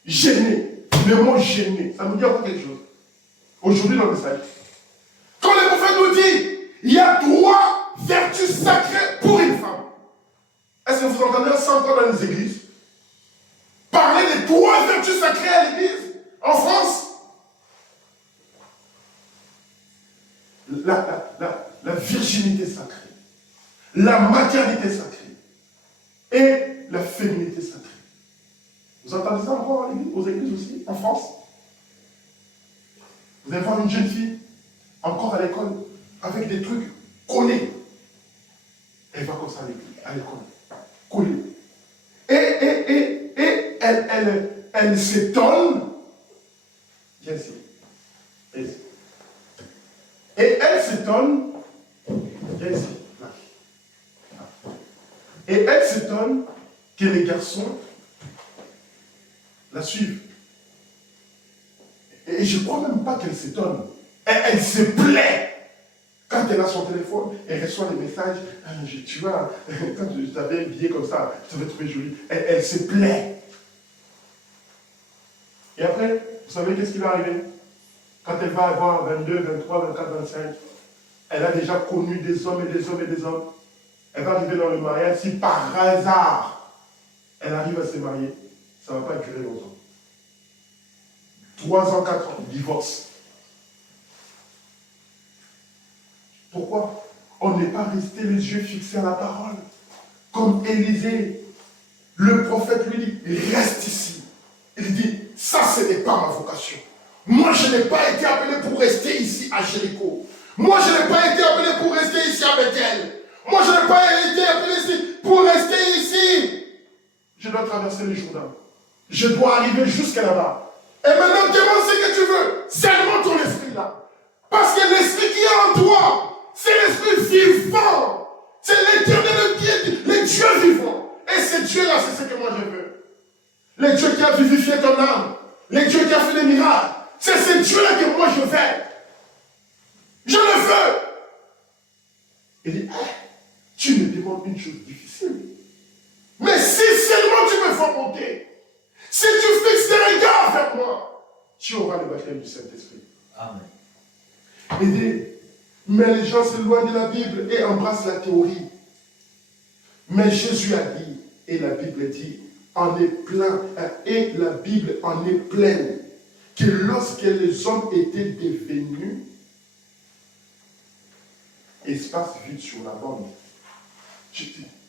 Gêner. Le mot gêner, ça nous dit encore quelque chose. Aujourd'hui dans le message. Quand le prophète nous dit, il y a 3 vertus sacrées pour une femme. Est-ce que vous entendez ça encore dans les églises? Parler des 3 vertus sacrées à l'église en France? La virginité sacrée, la maternité sacrée et la féminité sacrée. Vous entendez ça encore aux églises aussi, en France? Vous allez voir une jeune fille, encore à l'école, avec des trucs collés. Elle va comme ça à l'école, collée. Et elle s'étonne. Viens ici. Viens ici. Et elle s'étonne. Viens ici. Là. Et elle s'étonne que les garçons la suivent. Et je ne crois même pas qu'elle s'étonne. Elle se plaît. Quand elle a son téléphone, elle reçoit des messages. Tu vois, quand je t'avais habillé comme ça, je t'avais trouvé jolie. Elle se plaît. Et après, vous savez qu'est-ce qui va arriver? Quand elle va avoir 22, 23, 24, 25, elle a déjà connu des hommes et des hommes et des hommes. Elle va arriver dans le mariage. Si par hasard, elle arrive à se marier, ça ne va pas durer longtemps. 3 ans, 4 ans, divorce. Pourquoi? On n'est pas resté les yeux fixés à la parole. Comme Élisée, le prophète lui dit, reste ici. Il dit, ça ce n'est pas ma vocation. Moi je n'ai pas été appelé pour rester ici à Jéricho. Moi je n'ai pas été appelé pour rester ici à Bethel. Moi je n'ai pas été appelé ici pour rester ici. Je dois traverser le Jourdain. Je dois arriver jusqu'à là-bas. Et maintenant demande ce que tu veux. Seulement ton esprit là. Parce que l'esprit qui est en toi, c'est l'esprit vivant. C'est l'éternel le Dieu vivant. Et ce Dieu-là, c'est ce que moi je veux. Le Dieu qui a vivifié ton âme. Le Dieu qui a fait des miracles. C'est ce Dieu-là que moi je veux. Je le veux. Il dit, tu me demandes une chose difficile. Mais si seulement tu me fais monter, si tu fixes tes regards vers moi, tu auras le baptême du Saint-Esprit. Amen. Il dit, mais les gens s'éloignent de la Bible et embrassent la théorie. Mais Jésus a dit, et la Bible dit, en est plein, et la Bible en est pleine, que lorsque les hommes étaient devenus espace vide sur la bande,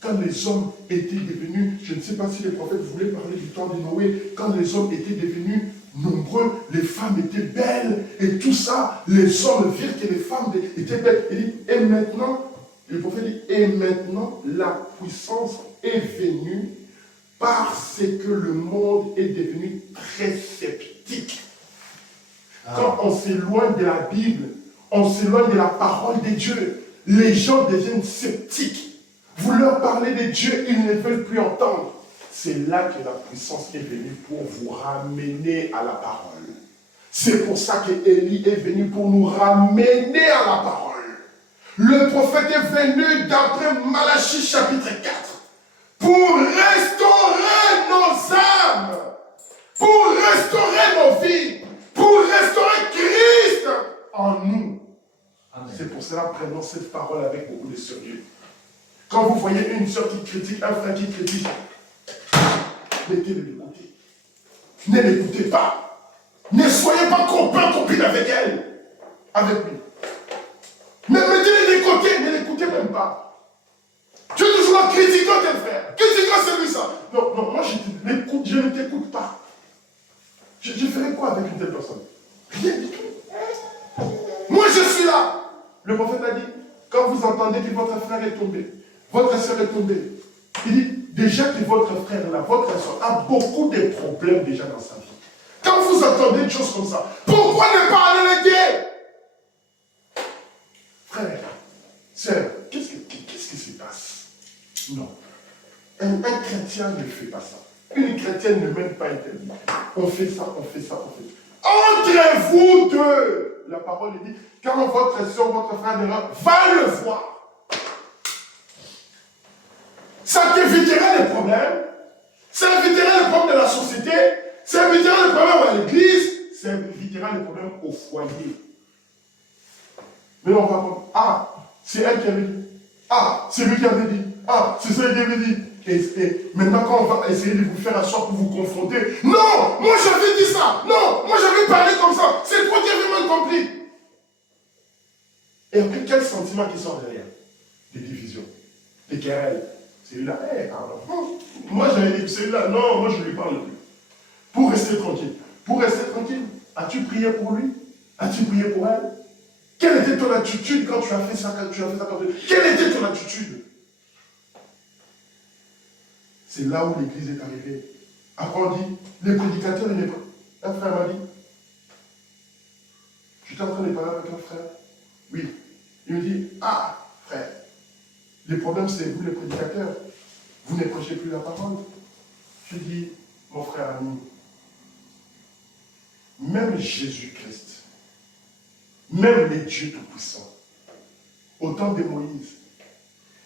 quand les hommes étaient devenus, je ne sais pas si les prophètes voulaient parler du temps de Noé, quand les hommes étaient devenus nombreux, les femmes étaient belles, et tout ça, les hommes virent que les femmes étaient belles. Il dit, et maintenant, le prophète dit, et maintenant, la puissance est venue parce que le monde est devenu très sceptique. Quand on s'éloigne de la Bible, on s'éloigne de la parole de Dieu, les gens deviennent sceptiques. Vous leur parlez de Dieu, ils ne veulent plus entendre. C'est là que la puissance est venue pour vous ramener à la parole. C'est pour ça qu'Élie est venu pour nous ramener à la parole. Le prophète est venu d'après Malachie chapitre 4 pour restaurer nos âmes, pour restaurer nos vies, pour restaurer Christ en nous. Amen. C'est pour cela, prenons cette parole avec beaucoup de sérieux. Quand vous voyez une soeur qui critique, un frère qui critique, mettez-le de côté. Ne l'écoutez pas. Ne soyez pas copain, copine avec elle, avec lui. Mais mettez-le de côté, ne l'écoutez même pas. Tu es toujours là critiquant tes frères, critiquant celui-là. Non, moi je ne t'écoute pas. Je ferai quoi avec une telle personne? Rien du tout. Moi je suis là. Le prophète a dit, quand vous entendez que votre frère est tombé, votre soeur est tombée, il dit déjà que votre frère là, votre soeur a beaucoup de problèmes déjà dans sa vie. Quand vous entendez une chose comme ça, pourquoi ne pas aller l'aider? Un chrétien ne fait pas ça. Une chrétienne ne mène pas une telle vie. On fait ça, on fait ça, on fait ça. Entre vous deux, la parole dit, quand votre soeur, votre frère verra, va le voir. Ça t'évitera les problèmes. Ça évitera les problèmes de la société. Ça évitera les problèmes à l'église. Ça évitera les problèmes au foyer. Mais on va voir, ah, c'est elle qui avait dit. Ah, c'est lui qui avait dit. Ah, c'est ça qui avait dit. Et maintenant, quand on va essayer de vous faire asseoir pour vous confronter, non, moi j'avais dit ça. Non, moi j'avais parlé comme ça. C'est toi qui avais mal compris. Et après, quel sentiment qui sort derrière? Des divisions, des querelles. Celui-là, moi j'avais dit celui-là, non, moi je ne lui parle plus. Pour rester tranquille. Pour rester tranquille, as-tu prié pour lui? As-tu prié pour elle? Quelle était ton attitude quand tu as fait ça, quand tu as fait ça comme ça? Quelle était ton attitude? C'est là où l'église est arrivée. Après on dit, les prédicateurs, il n'est pas. Un frère m'a dit, j'étais en train de parler avec un frère. Oui. Il me dit, ah, frère, le problème c'est vous les prédicateurs. Vous ne prêchez plus la parole. Je dis, mon frère ami, même Jésus-Christ, même les dieux tout-puissants, au temps de Moïse,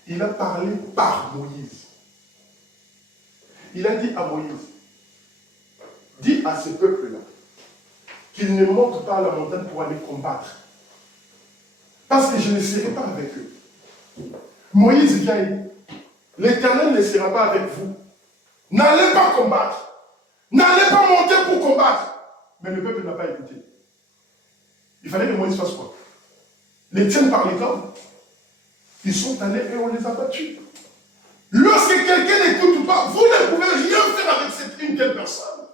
il a parlé par Moïse. Il a dit à Moïse, dis à ce peuple-là qu'ils ne montent pas à la montagne pour aller combattre. Parce que je ne serai pas avec eux. Moïse vient et dit, l'Éternel ne sera pas avec vous. N'allez pas combattre. N'allez pas monter pour combattre. Mais le peuple n'a pas écouté. Il fallait que Moïse fasse quoi? Les tienne par les cornes. Ils sont allés et on les a battus. Lorsque quelqu'un n'écoute pas, vous ne pouvez rien faire avec une telle personne.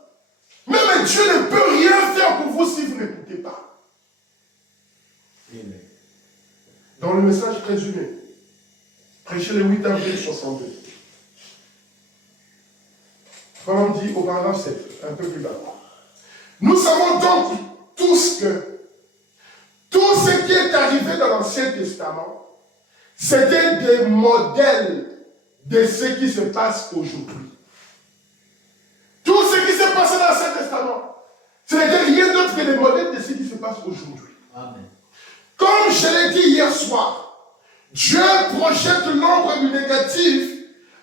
Même Dieu ne peut rien faire pour vous si vous n'écoutez pas. Amen. Dans le message présumé, prêché le 8 avril 62. Comme on dit au paragraphe 7, un peu plus bas. Nous savons donc tous que tout ce qui est arrivé dans l'Ancien Testament, c'était des modèles de ce qui se passe aujourd'hui. Tout ce qui s'est passé dans l'Ancien Testament, ce n'était rien d'autre que des modèles de ce qui se passe aujourd'hui. Amen. Comme je l'ai dit hier soir, Dieu projette l'ombre du négatif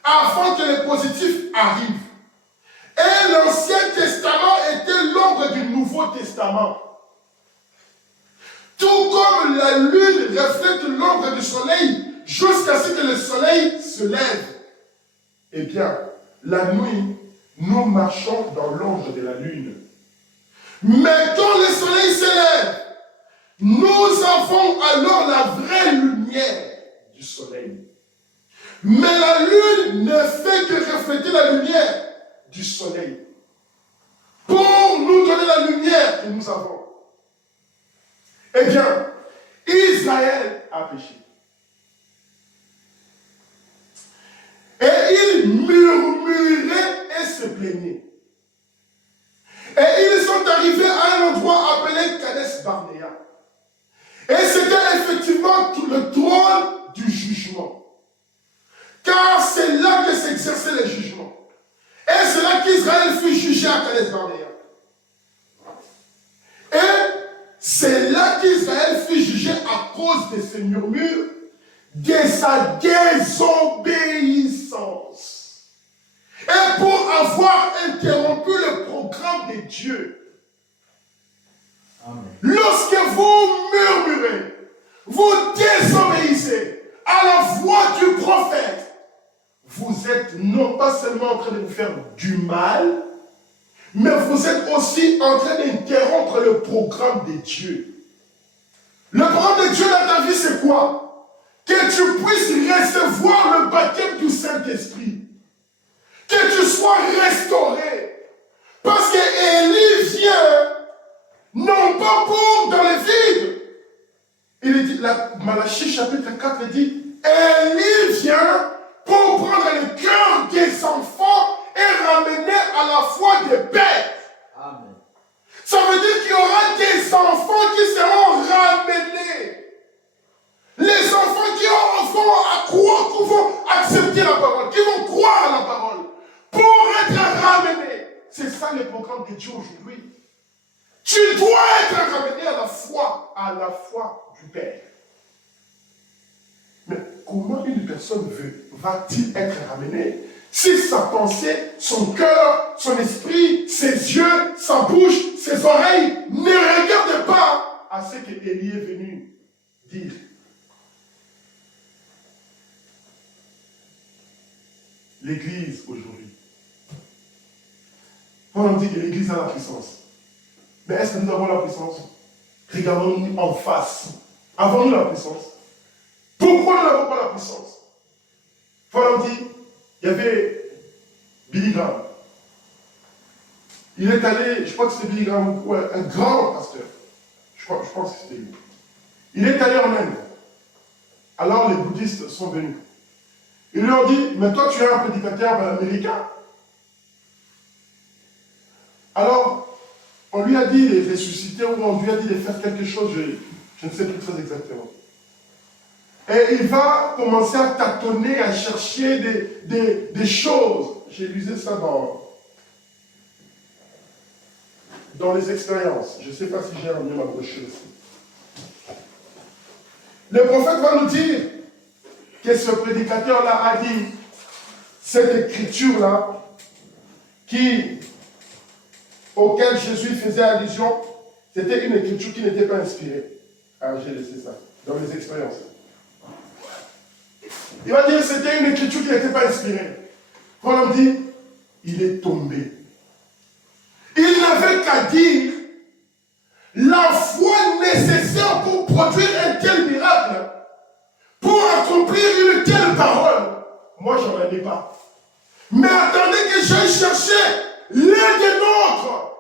afin que le positif arrive. Et l'Ancien Testament était l'ombre du Nouveau Testament. Tout comme la lune reflète l'ombre du soleil jusqu'à ce que le soleil se lève. Eh bien, la nuit, nous marchons dans l'ombre de la lune. Mais quand le soleil se lève, nous avons alors la vraie lumière du soleil. Mais la lune ne fait que refléter la lumière du soleil pour nous donner la lumière que nous avons. Eh bien, Israël a péché. Et ils murmuraient et se plaignaient. Et ils sont arrivés à un endroit appelé Kades Barnéa. Et c'était effectivement le trône du jugement. Car c'est là que s'exerçait le jugement. Et c'est là qu'Israël fut jugé à Kades Barnéa. Et c'est là qu'Israël fut jugé à cause de ses murmures, de sa désobéissance. Et pour avoir interrompu le programme de Dieu. Amen. Lorsque vous murmurez, vous désobéissez à la voix du prophète, vous êtes non pas seulement en train de vous faire du mal, mais vous êtes aussi en train d'interrompre le programme de Dieu. Le programme de Dieu dans ta vie, c'est quoi? Que tu puisses recevoir le baptême du Saint-Esprit. Que tu sois restauré. Parce que Élie vient, non pas pour dans le vide. Il dit, Malachie chapitre 4 il dit, Élie vient pour prendre le cœur des enfants et ramener à la foi des pères. Amen. Ça veut dire qu'il y aura des enfants qui seront ramenés. Les enfants qui vont croire, qui vont accepter la parole, qui vont croire à la parole. Tu dois être ramené à la foi du Père. Mais comment une personne va-t-il être ramenée si sa pensée, son cœur, son esprit, ses yeux, sa bouche, ses oreilles ne regardent pas à ce que Élie est venu dire? L'Église aujourd'hui. On dit que l'Église a la puissance. Mais est-ce que nous avons la puissance? Regardons-nous en face. Avons-nous la puissance? Pourquoi nous n'avons pas la puissance? Paul dit, il y avait Billy Graham. Il est allé, je crois que c'était Billy Graham, un grand pasteur. Je pense que c'était lui. Il est allé en Inde. Alors les bouddhistes sont venus. Ils lui ont dit, mais toi tu es un prédicateur américain. Alors, on lui a dit de ressusciter ou on lui a dit de faire quelque chose, je ne sais plus très exactement. Et il va commencer à tâtonner, à chercher des choses. J'ai lu ça dans les expériences. Je ne sais pas si j'ai ramené ma brochure ici. Le prophète va nous dire que ce prédicateur-là a dit cette écriture-là auquel Jésus faisait allusion, c'était une écriture qui n'était pas inspirée. Alors j'ai laissé ça dans les expériences. Il va dire que c'était une écriture qui n'était pas inspirée. Paul dit, il est tombé. Il n'avait qu'à dire la foi nécessaire pour produire un tel miracle, pour accomplir une telle parole. Moi, je n'en ai pas. Mais attendez que j'aille chercher l'un des nôtres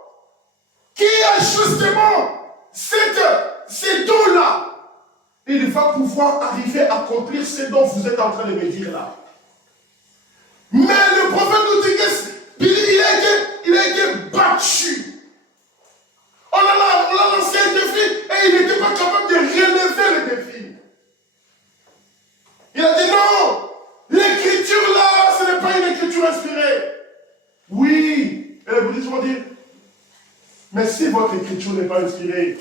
qui a justement ces dons-là. Il va pouvoir arriver à accomplir ce dont vous êtes en train de me dire là. Mais le prophète nous dit qu'il a été battu. On l'a lancé un défi et il n'était pas capable de relever le défi. Il a dit non, l'écriture là, ce n'est pas une écriture inspirée. Oui, et les bouddhistes vont dire, mais si votre écriture n'est pas inspirée,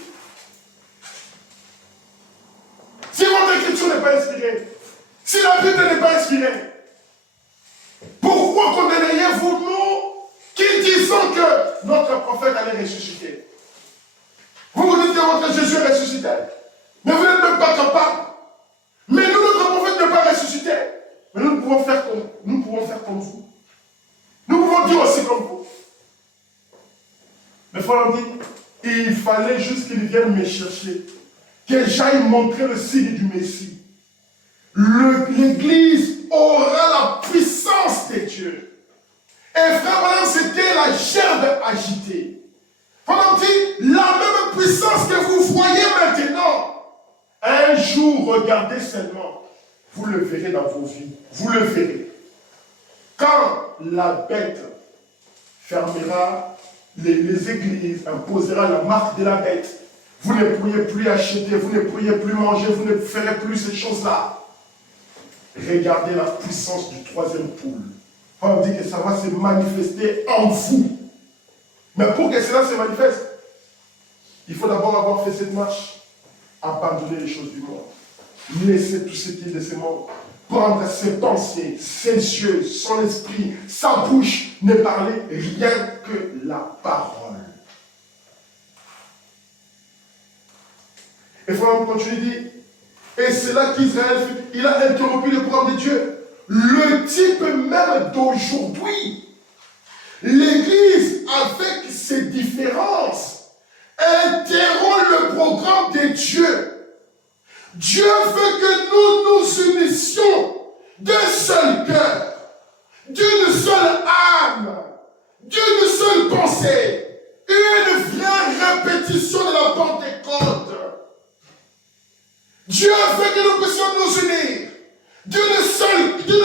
si votre écriture n'est pas inspirée, si la Bible n'est pas inspirée, pourquoi condamneriez-vous nous qui disons que notre prophète allait ressusciter? Vous vous dites que votre Jésus est ressuscité, mais vous n'êtes même pas capable. Mais nous, notre prophète n'est pas ressuscité. Mais nous pouvons faire comme vous. Nous pouvons dire aussi comme vous. Mais Paul dit, il fallait juste qu'il vienne me chercher, que j'aille montrer le signe du Messie. L'Église aura la puissance de Dieu. Et frère, madame, c'était la gerbe agitée. Paul dit, la même puissance que vous voyez maintenant, un jour, regardez seulement, vous le verrez dans vos vies. Vous le verrez. Quand la bête fermera les églises, imposera la marque de la bête, vous ne pourriez plus acheter, vous ne pourriez plus manger, vous ne ferez plus ces choses-là. Regardez la puissance du troisième poule. On dit que ça va se manifester en vous. Mais pour que cela se manifeste, il faut d'abord avoir fait cette marche. Abandonner les choses du monde. Laisser tout ce qui est de ce monde. Prendre ses pensées, ses yeux, son esprit, sa bouche, ne parler rien que la parole. Et Frère continue dit, et c'est là qu'Israël, il a interrompu le programme de Dieu. Le type même d'aujourd'hui, l'Église, avec ses différences, interrompt le programme de Dieu. Dieu veut que nous nous unissions d'un seul cœur, d'une seule âme, d'une seule pensée, une vraie répétition de la Pentecôte. Dieu veut que nous puissions nous unir d'une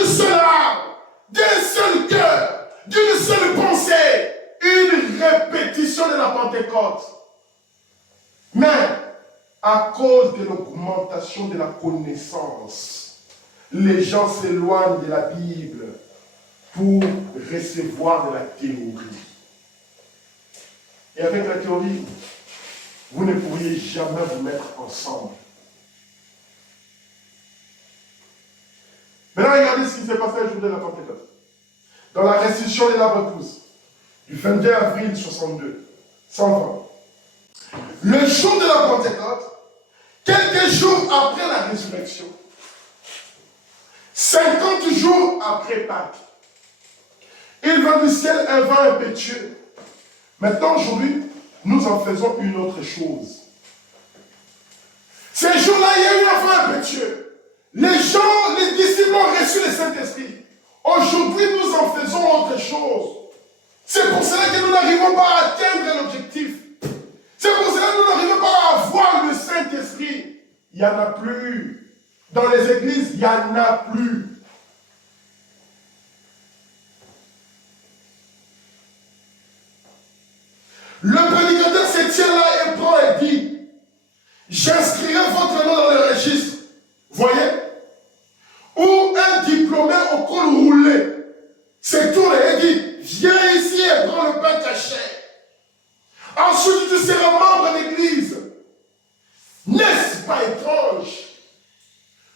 seule âme, d'un seul cœur, d'une seule pensée, une répétition de la Pentecôte. Mais, à cause de l'augmentation de la connaissance, les gens s'éloignent de la Bible pour recevoir de la théorie. Et avec la théorie, vous ne pourriez jamais vous mettre ensemble. Maintenant, regardez ce qui s'est passé le jour de la Pentecôte. Dans la restitution des Labrecous, du 22 avril 62, 120. Le jour de la Pentecôte, quelques jours après la résurrection, 50 jours après Pâques, il vint du ciel un vent impétueux. Maintenant, aujourd'hui, nous en faisons une autre chose. Ces jours-là, il y a eu un vent impétueux. Les gens, les disciples ont reçu le Saint-Esprit. Aujourd'hui, nous en faisons autre chose. C'est pour cela que nous n'arrivons pas à atteindre l'objectif. C'est pour cela que nous n'arrivons pas à avoir le Saint-Esprit. Il n'y en a plus. Dans les églises, il n'y en a plus. Le prédicateur se tient là et prend et dit, j'inscrirai votre nom dans le registre. Voyez? Ou un diplômé au col roulé se tourne et dit, viens ici et prends le pain caché. Ensuite, tu seras membre de l'église. N'est-ce pas étrange?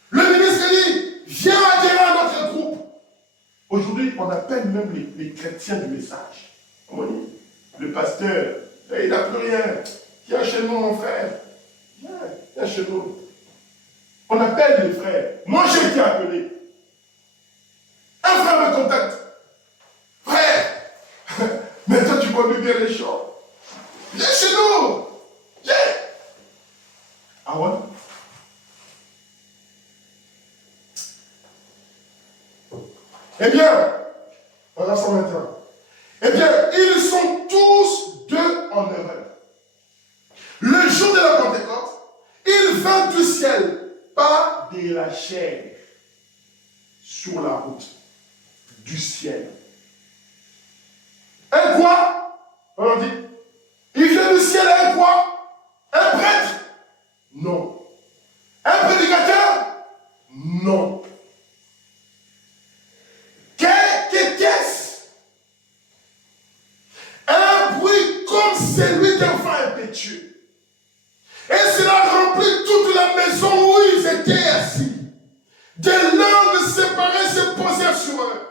Le ministre dit, viens adhérer à notre groupe. Aujourd'hui, on appelle même les chrétiens du message. Oui. Le pasteur, il n'a plus rien. Viens chez nous, mon frère. Viens chez nous. On appelle les frères. Moi, j'ai été appelé. Un frère me contacte. Frère, mais toi, tu conduis bien les champs. Viens chez nous. Viens. Ah ouais? Eh bien, voilà ça maintenant. Eh bien, ils sont tous deux en erreur. Le jour de la Pentecôte, il vint du ciel, pas de la chair, sur la route, du ciel. Un quoi? On dit, il vient du ciel un quoi? Un prêtre? Non. Un prédicateur? Non. Qu'est-ce? Un bruit comme celui d'un vent impétueux. Et cela remplit toute la maison où ils étaient assis. Des langues séparées se posèrent sur eux.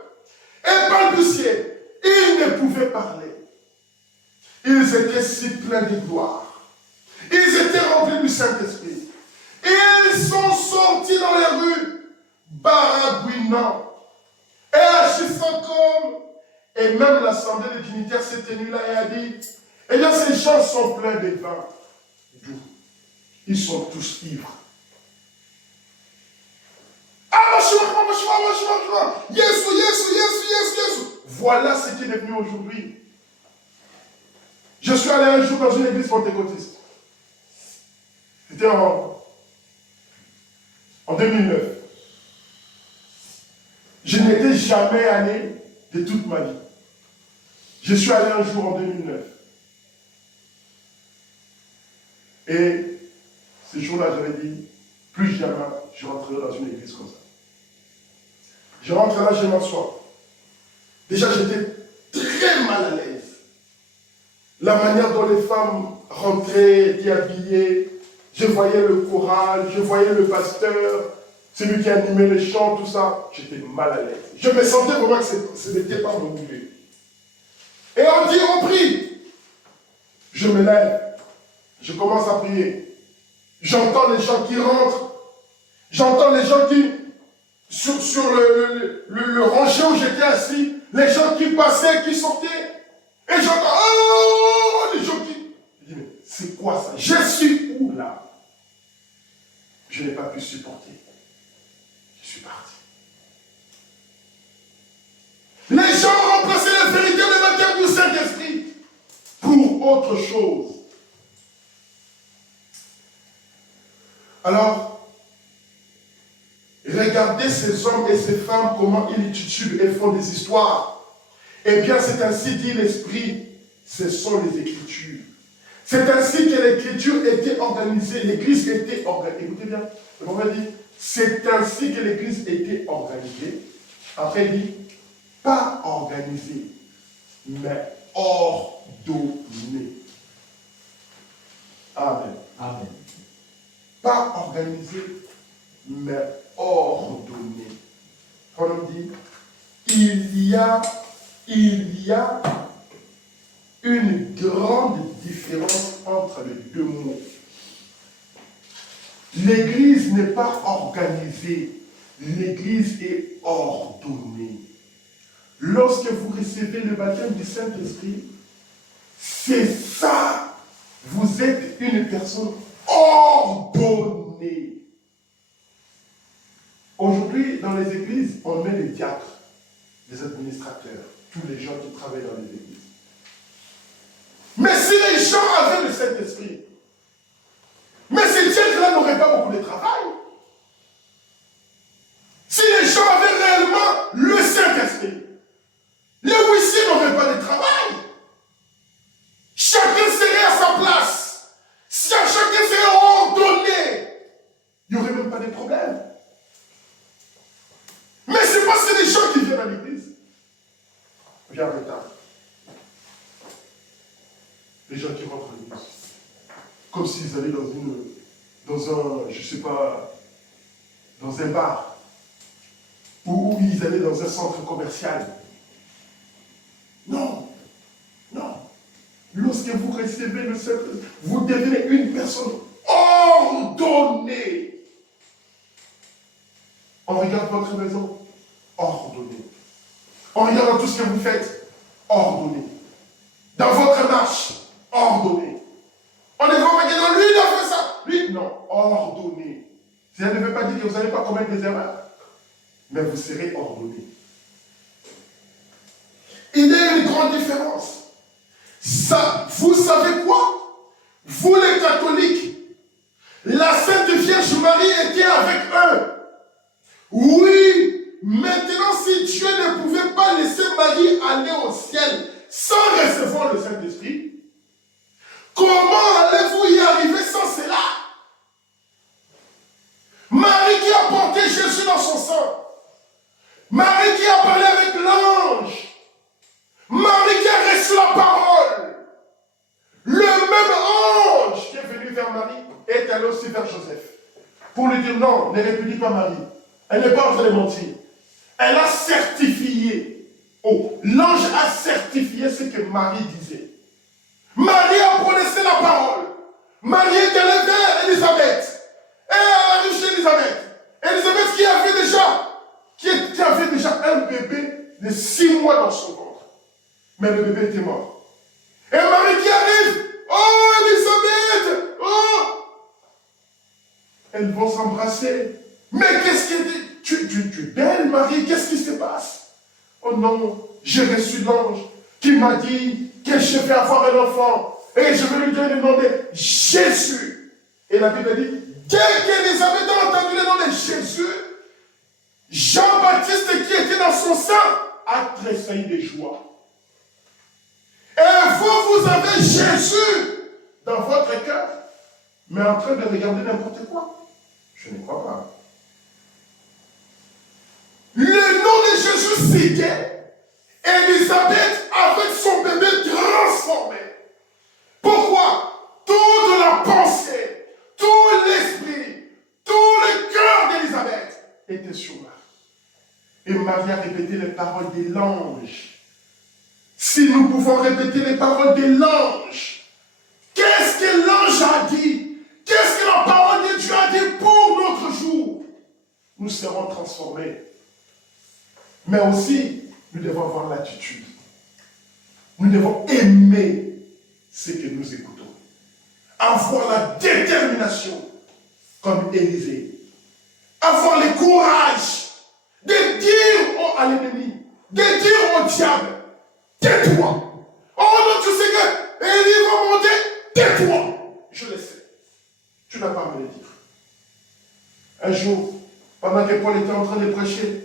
Et balbutiaient. Ils ne pouvaient parler. Ils étaient si pleins de gloire. Ils étaient remplis du Saint-Esprit. Ils sont sortis dans les rues, baragouinant et agissant comme. Et même l'assemblée des dignitaires s'est tenue là et a dit, eh bien ces gens sont pleins de vin doux. Ils sont tous ivres. Ah, Yesu. Voilà ce qui est devenu aujourd'hui. Je suis allé un jour dans une église pentecôtiste. C'était en 2009. Je n'étais jamais allé de toute ma vie. Je suis allé un jour en 2009. Et ce jour-là, j'avais dit, plus jamais je rentrerai dans une église comme ça. Je rentre là, je m'assois. Déjà, j'étais très mal à l'aise. La manière dont les femmes rentraient, étaient habillées, je voyais le choral, je voyais le pasteur, celui qui animait les chants, tout ça. J'étais mal à l'aise. Je me sentais vraiment que ce n'était pas mon milieu. Et on dit, on prie. Je me lève. Je commence à prier. J'entends les gens qui rentrent. J'entends les gens qui, sur le rangé où j'étais assis, les gens qui passaient, qui sortaient. Et j'entends, oh, les gens qui... Je dis, mais c'est quoi ça? Je suis où là? Je n'ai pas pu supporter. Je suis parti. Les gens ont remplacé le véritable baptême du Saint-Esprit pour autre chose. Alors, regardez ces hommes et ces femmes, comment ils titubent et font des histoires. Eh bien, c'est ainsi dit l'Esprit, ce sont les Écritures. C'est ainsi que l'Écriture était organisée, l'Église était organisée. Écoutez bien, le prophète dit, c'est ainsi que l'Église était organisée. Après, il dit, pas organisée, mais ordonnée. Amen. Pas organisé, mais ordonné. On dit, il y a une grande différence entre les deux mots. L'Église n'est pas organisée, l'Église est ordonnée. Lorsque vous recevez le baptême du Saint-Esprit, c'est ça, vous êtes une personne ordonnée. Aujourd'hui, dans les églises, on met des diacres, des administrateurs, tous les gens qui travaillent dans les églises. Mais si les gens avaient le Saint-Esprit, mais ces diacres-là n'auraient pas beaucoup de travail. Si les gens avaient réellement le Saint-Esprit, les huissiers n'auraient pas de travail. Chacun serait à sa place. Si chacun serait ordonné, il n'y aurait même pas de problème. Mais c'est parce que les gens qui viennent à l'église viennent en retard. Les gens qui rentrent à l'église. Comme s'ils allaient dans un bar. Ou ils allaient dans un centre commercial. Non. Lorsque vous recevez le Saint-Esprit, vous devenez une personne ordonnée. On regarde votre maison, ordonnée. On regarde tout ce que vous faites, ordonné. Dans votre marche, ordonné. On ne va pas dire, non, lui il a fait ça. Lui, non, ordonné. Ça ne veut pas dire que vous n'allez pas commettre des erreurs, mais vous serez ordonné. Il y a une grande différence. Ça, vous savez quoi? Vous les catholiques, la Sainte Vierge Marie était avec eux. Oui, maintenant si Dieu ne pouvait pas laisser Marie aller au ciel sans recevoir le Saint-Esprit, comment allez-vous y arriver sans cela? Marie qui a porté Jésus dans son sein, Marie qui a parlé avec l'ange, Marie qui a reçu la parole, le même ange qui est venu vers Marie est allé aussi vers Joseph pour lui dire non, ne répudie pas Marie. Elle n'est pas en train de mentir. Elle a certifié. Oh, l'ange a certifié ce que Marie disait. Marie a prononcé la parole. Marie est allée vers Élisabeth. Et elle arrive chez Élisabeth. Élisabeth qui avait déjà un bébé de 6 mois dans son ventre. Mais le bébé était mort. Et Marie qui arrive. Oh, Élisabeth! Oh! Elles vont s'embrasser. Mais qu'est-ce qu'elle dit? Tu es belle, Marie, qu'est-ce qui se passe? Oh non, j'ai reçu l'ange qui m'a dit que je vais avoir un enfant et je vais lui donner le nom de Jésus. Et la Bible dit, dès qu'Élisabeth a entendu le nom de Jésus, Jean-Baptiste qui était dans son sein a tressailli de joie. Et vous avez Jésus dans votre cœur, mais en train de regarder n'importe quoi. Je ne crois pas. Le nom de Jésus citait, Élisabeth avec son bébé transformé. Pourquoi? Toute la pensée, tout l'esprit, tout le cœur d'Élisabeth était sur Marie. Et Marie a répété les paroles de l'ange. Si nous pouvons répéter les paroles de l'ange, qu'est-ce que l'ange a dit? Qu'est-ce que la parole de Dieu a dit pour notre jour? Nous serons transformés. Mais aussi, nous devons avoir l'attitude. Nous devons aimer ce que nous écoutons. Avoir la détermination, comme Élisée. Avoir le courage de dire à l'ennemi, de dire au diable, tais-toi. Oh non, tu sais que Élie va monter, tais-toi. Je le sais. Tu n'as pas à me le dire. Un jour, pendant que Paul était en train de prêcher,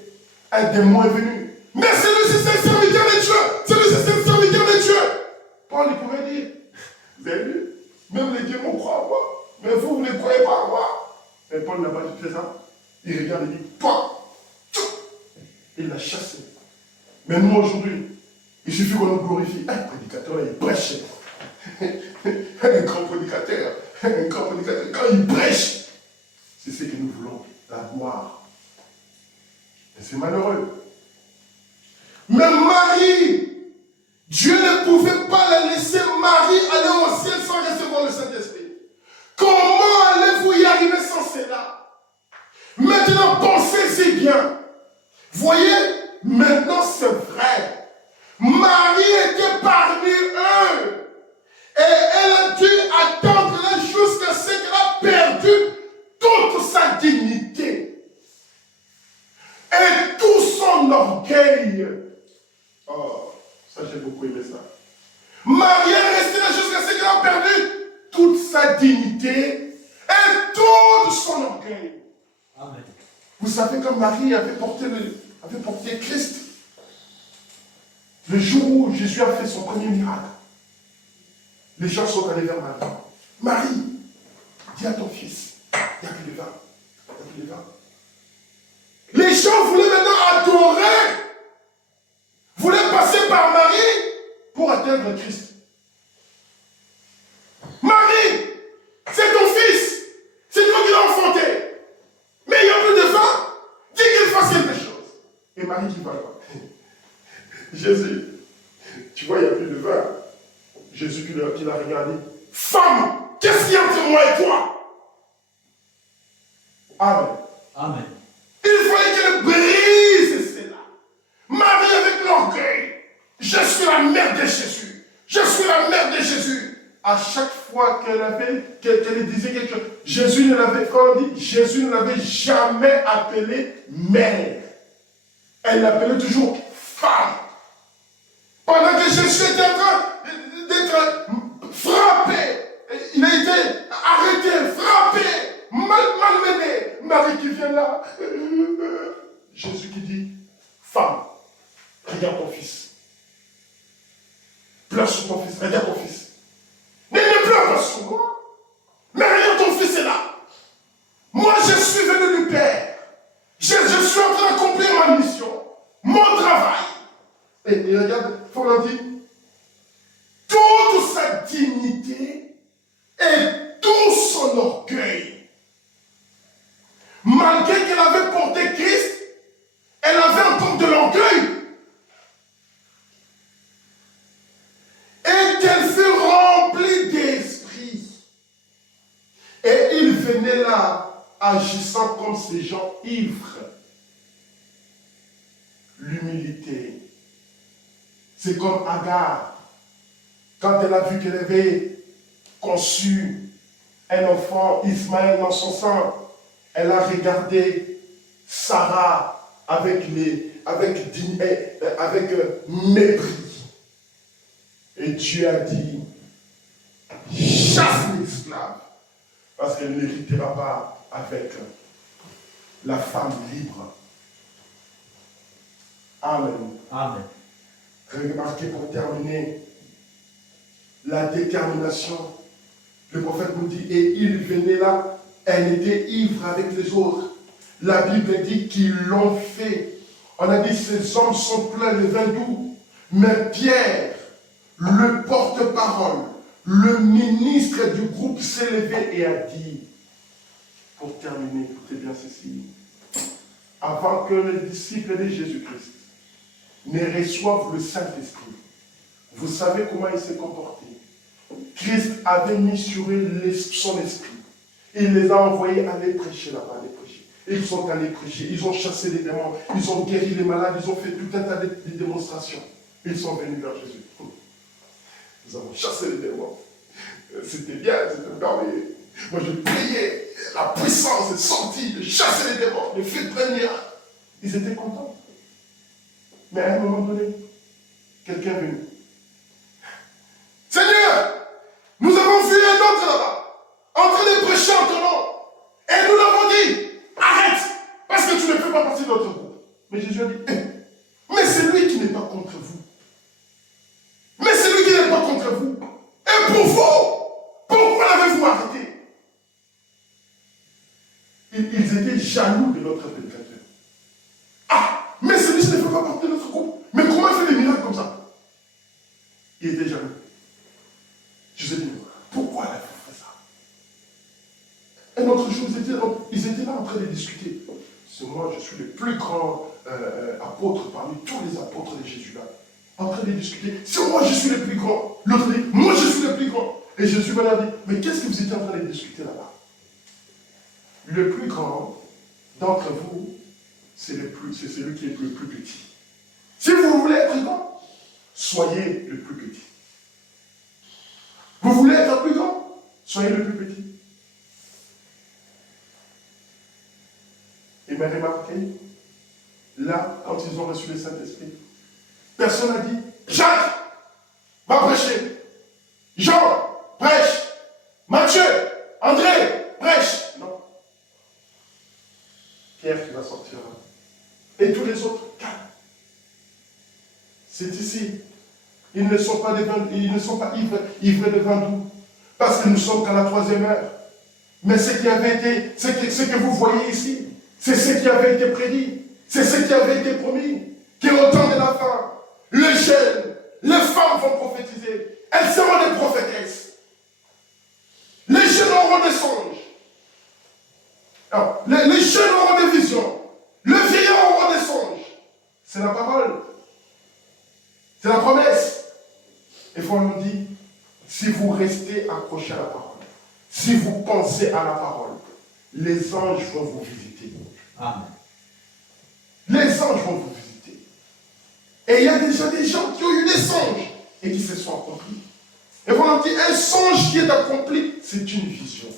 un démon est venu. Mais celui-ci, c'est un serviteur de Dieu. Celui-ci, c'est un serviteur de Dieu. Paul, il pouvait dire, vous avez vu, même les démons croient à moi. Mais vous ne croyez pas à moi. Mais Paul n'a pas dit présent. Il regarde et dit, toi, il l'a chassé. Mais nous, aujourd'hui, il suffit qu'on nous glorifie. Un prédicateur, il prêche. Un grand prédicateur, quand il prêche, C'est ce que nous voulons, la gloire. Et c'est malheureux. Mais Marie, Dieu ne pouvait pas la laisser Marie aller au ciel sans recevoir le Saint-Esprit. Comment allez-vous y arriver sans cela? Maintenant, pensez-y bien. Voyez, maintenant c'est vrai. Marie était parmi eux. Et elle a dû attendre là jusqu'à ce qu'elle a perdu toute sa dignité. Et tout son orgueil. Oh, ça j'ai beaucoup aimé ça. Marie est restée là jusqu'à ce qu'elle a perdu toute sa dignité et tout son orgueil. Amen. Vous savez, quand Marie avait porté Christ, le jour où Jésus a fait son premier miracle, les gens sont allés vers Marie. Marie, dis à ton fils, il n'y a plus de vin. Il n'y a plus de vin. Les gens voulaient maintenant adorer, voulaient passer par Marie pour atteindre Christ. Marie, c'est ton fils, c'est toi qui l'as enfanté. Mais il n'y a plus de vin, dis qu'il fasse quelque chose. Et Marie dit, voilà, Jésus, tu vois, il n'y a plus de vin. Jésus qui l'a regardé. Femme, qu'est-ce qu'il y a entre moi et toi? Amen. Amen. Il fallait qu'elle brise cela. Marie avec l'orgueil. Je suis la mère de Jésus. Je suis la mère de Jésus. À chaque fois qu'elle disait quelque chose, Jésus ne l'avait jamais appelée mère. Elle l'appelait toujours femme. Pendant que Jésus était en train d'être frappé, il a été arrêté, frappé, malmené. Marie qui vient là. Jésus qui dit, femme, regarde ton fils. Pleure sur ton fils, regarde ton fils. Mais ne pleure pas sur moi. Mais regarde ton fils est là. Moi je suis venu du Père. Je suis en train d'accomplir ma mission, mon travail. Et regarde, il faut leur dire, toute sa dignité et tout son orgueil. Malgré qu'elle avait porté Christ, elle avait encore de l'orgueil. Et qu'elle fut remplie d'esprit. Et il venait là, agissant comme ces gens ivres. L'humilité. C'est comme Agar. Quand elle a vu qu'elle avait conçu un enfant, Ismaël, dans son sein, elle a regardé Sarah avec mépris. Et Dieu a dit, chasse l'esclave, parce qu'elle n'héritera pas avec la femme libre. Amen. Amen. Remarquez pour terminer la détermination. Le prophète nous dit, et il venait là, elle était ivre avec les autres. La Bible dit qu'ils l'ont fait. On a dit, ces hommes sont pleins de vin doux. Mais Pierre, le porte-parole, le ministre du groupe s'est levé et a dit, pour terminer, écoutez bien ceci, avant que les disciples de Jésus-Christ ne reçoivent le Saint-Esprit, vous savez comment il s'est comporté. Christ avait mis sur eux son esprit. Il les a envoyés aller prêcher là-bas, aller prêcher. Ils sont allés prêcher, ils ont chassé les démons, ils ont guéri les malades, ils ont fait tout un tas de démonstrations. Ils sont venus vers Jésus. Nous avons chassé les démons. C'était bien, c'était merveilleux. Moi je priais, la puissance est sortie de chasser les démons, de faire plein de miracles. Ils étaient contents. Mais à un moment donné, quelqu'un est venu. Seigneur, nous avons vu un autre là-bas, en train de prêcher en ton nom. Et nous l'avons dit, arrête, parce que tu ne fais pas partie de notre groupe. Mais Jésus a dit, mais c'est lui qui n'est pas contre vous. Mais c'est lui qui n'est pas contre vous. Et pour vous, pourquoi l'avez-vous arrêté? Ils étaient jaloux de notre prédicateur. Ah, mais celui-ci ne fait pas partie de notre groupe. Mais comment il fait des miracles comme ça? Il était jaloux. Je lui ai dit, pourquoi l'avez-vous fait ça? Un autre jour, ils étaient là en train de discuter. C'est moi, je suis le plus grand apôtre parmi tous les apôtres de Jésus là. En train de discuter. C'est moi, je suis le plus grand. L'autre dit, moi, je suis le plus grand. Et Jésus va leur dire, mais qu'est-ce que vous étiez en train de discuter là-bas? Le plus grand d'entre vous, c'est celui qui est le plus petit. Si vous voulez être grand, soyez le plus petit. Vous voulez être plus grand, soyez le plus petit. Et bien remarquez, là, quand ils ont reçu le Saint-Esprit, personne n'a dit, Jacques, va prêcher. Jean, prêche. Matthieu, André, prêche. Non. Pierre qui va sortir là. Et tous les autres, calme. C'est ici. Ils ne sont pas ivrés de vin doux. Parce que nous sommes qu'à la 3e heure. Mais ce qui avait été, ce que vous voyez ici, c'est ce qui avait été prédit. C'est ce qui avait été promis. Qu'au temps de la fin, les jeunes, les femmes vont prophétiser. Elles seront des prophétesses. Les jeunes auront des songes. Alors, les jeunes auront des visions. Le vieillard aura des songes. C'est la parole. C'est la promesse. Et Paul nous dit, si vous restez accrochés à la parole, si vous pensez à la parole, les anges vont vous visiter. Amen. Les anges vont vous visiter. Et il y a déjà des gens qui ont eu des songes et qui se sont accomplis. Et Paul nous dit, un songe qui est accompli, c'est une vision.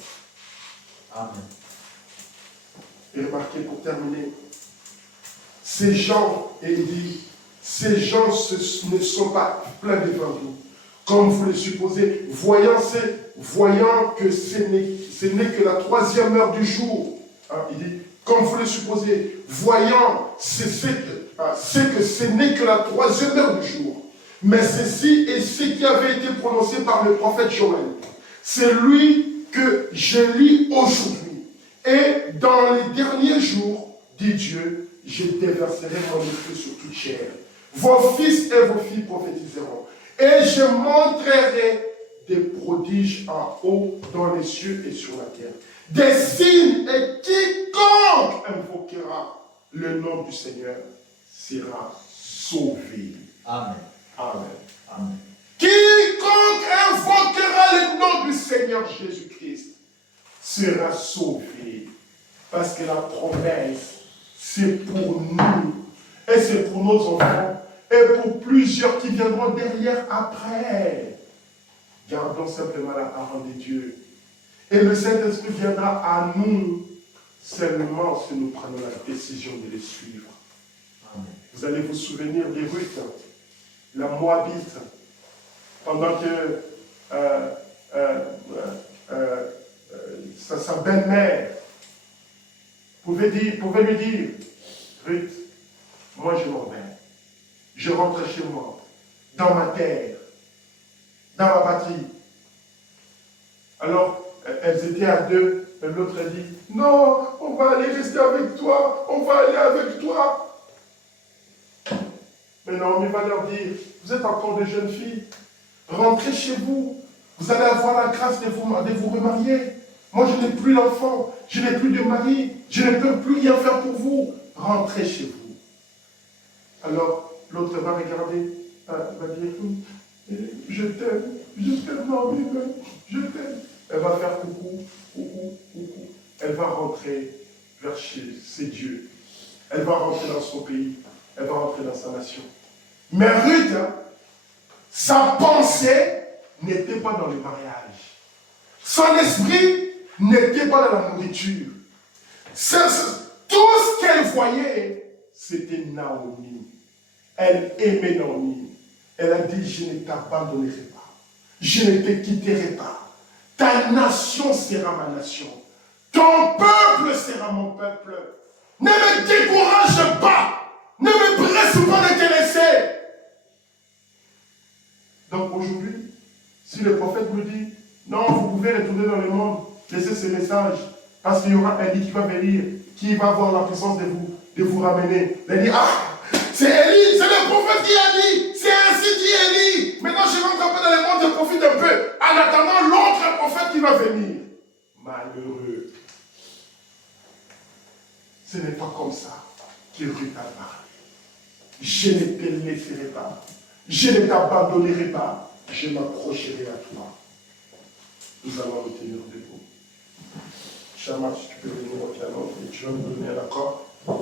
Amen. Et remarquez, pour terminer, ces gens, et il dit, ces gens ne sont pas pleins de vin doux, comme vous le supposez, voyant que ce n'est que la 3e heure du jour. Hein, il dit, comme vous le supposez, voyant que ce n'est que la 3e heure du jour. Mais ceci est ce qui avait été prononcé par le prophète Joël. C'est lui que je lis aujourd'hui. Et dans les derniers jours, dit Dieu, je déverserai mon esprit sur toute chair. Vos fils et vos filles prophétiseront. Et je montrerai des prodiges en haut, dans les cieux et sur la terre. Des signes, et quiconque invoquera le nom du Seigneur sera sauvé. Amen. Amen. Amen. Quiconque invoquera le nom du Seigneur Jésus-Christ sera sauvé. Parce que la promesse, c'est pour nous. Et c'est pour nos enfants. Et pour plusieurs qui viendront derrière après. Gardons simplement la parole de Dieu. Et le Saint-Esprit viendra à nous seulement si nous prenons la décision de les suivre. Amen. Vous allez vous souvenir de Ruth, la Moabite, pendant que sa belle-mère pouvait lui dire, Ruth, moi je m'en vais. Je rentre chez moi, dans ma terre, dans ma patrie. Alors, elles étaient à deux, et l'autre a dit, non, on va aller rester avec toi, on va aller avec toi. Mais Naomi va leur dire, vous êtes encore de jeunes filles, rentrez chez vous, vous allez avoir la grâce de vous remarier. Moi, je n'ai plus l'enfant, je n'ai plus de mari, je ne peux plus rien faire pour vous. Rentrez chez vous. Alors, l'autre va regarder, va dire, je t'aime, Naomi, je t'aime. Elle va faire coucou, coucou, coucou. Elle va rentrer vers ses dieux. Elle va rentrer dans son pays. Elle va rentrer dans sa nation. Mais Ruth, sa pensée n'était pas dans le mariage. Son esprit n'était pas dans la nourriture. Tout ce qu'elle voyait, c'était Naomi. Elle aimait Naomi. Elle a dit, je ne t'abandonnerai pas. Je ne te quitterai pas. Ta nation sera ma nation. Ton peuple sera mon peuple. Ne me décourage pas. Ne me presse pas de te laisser. Donc aujourd'hui, si le prophète me dit, non, vous pouvez retourner dans le monde, laissez ce message, parce qu'il y aura Élie qui va venir, qui va avoir la puissance de vous ramener. Il dit, ah, c'est Élie, c'est le prophète qui a dit, c'est ainsi dit Élie. Maintenant, je rentre un peu dans le monde, je profite un peu, en attendant l'autre prophète qui va venir. Malheureux. Ce n'est pas comme ça que Ruth a parlé. Je ne te laisserai pas. Je ne t'abandonnerai pas. Je m'accrocherai à toi. Nous allons nous tenir debout. Chama, si tu peux venir au piano et tu vas me donner un accord. Nous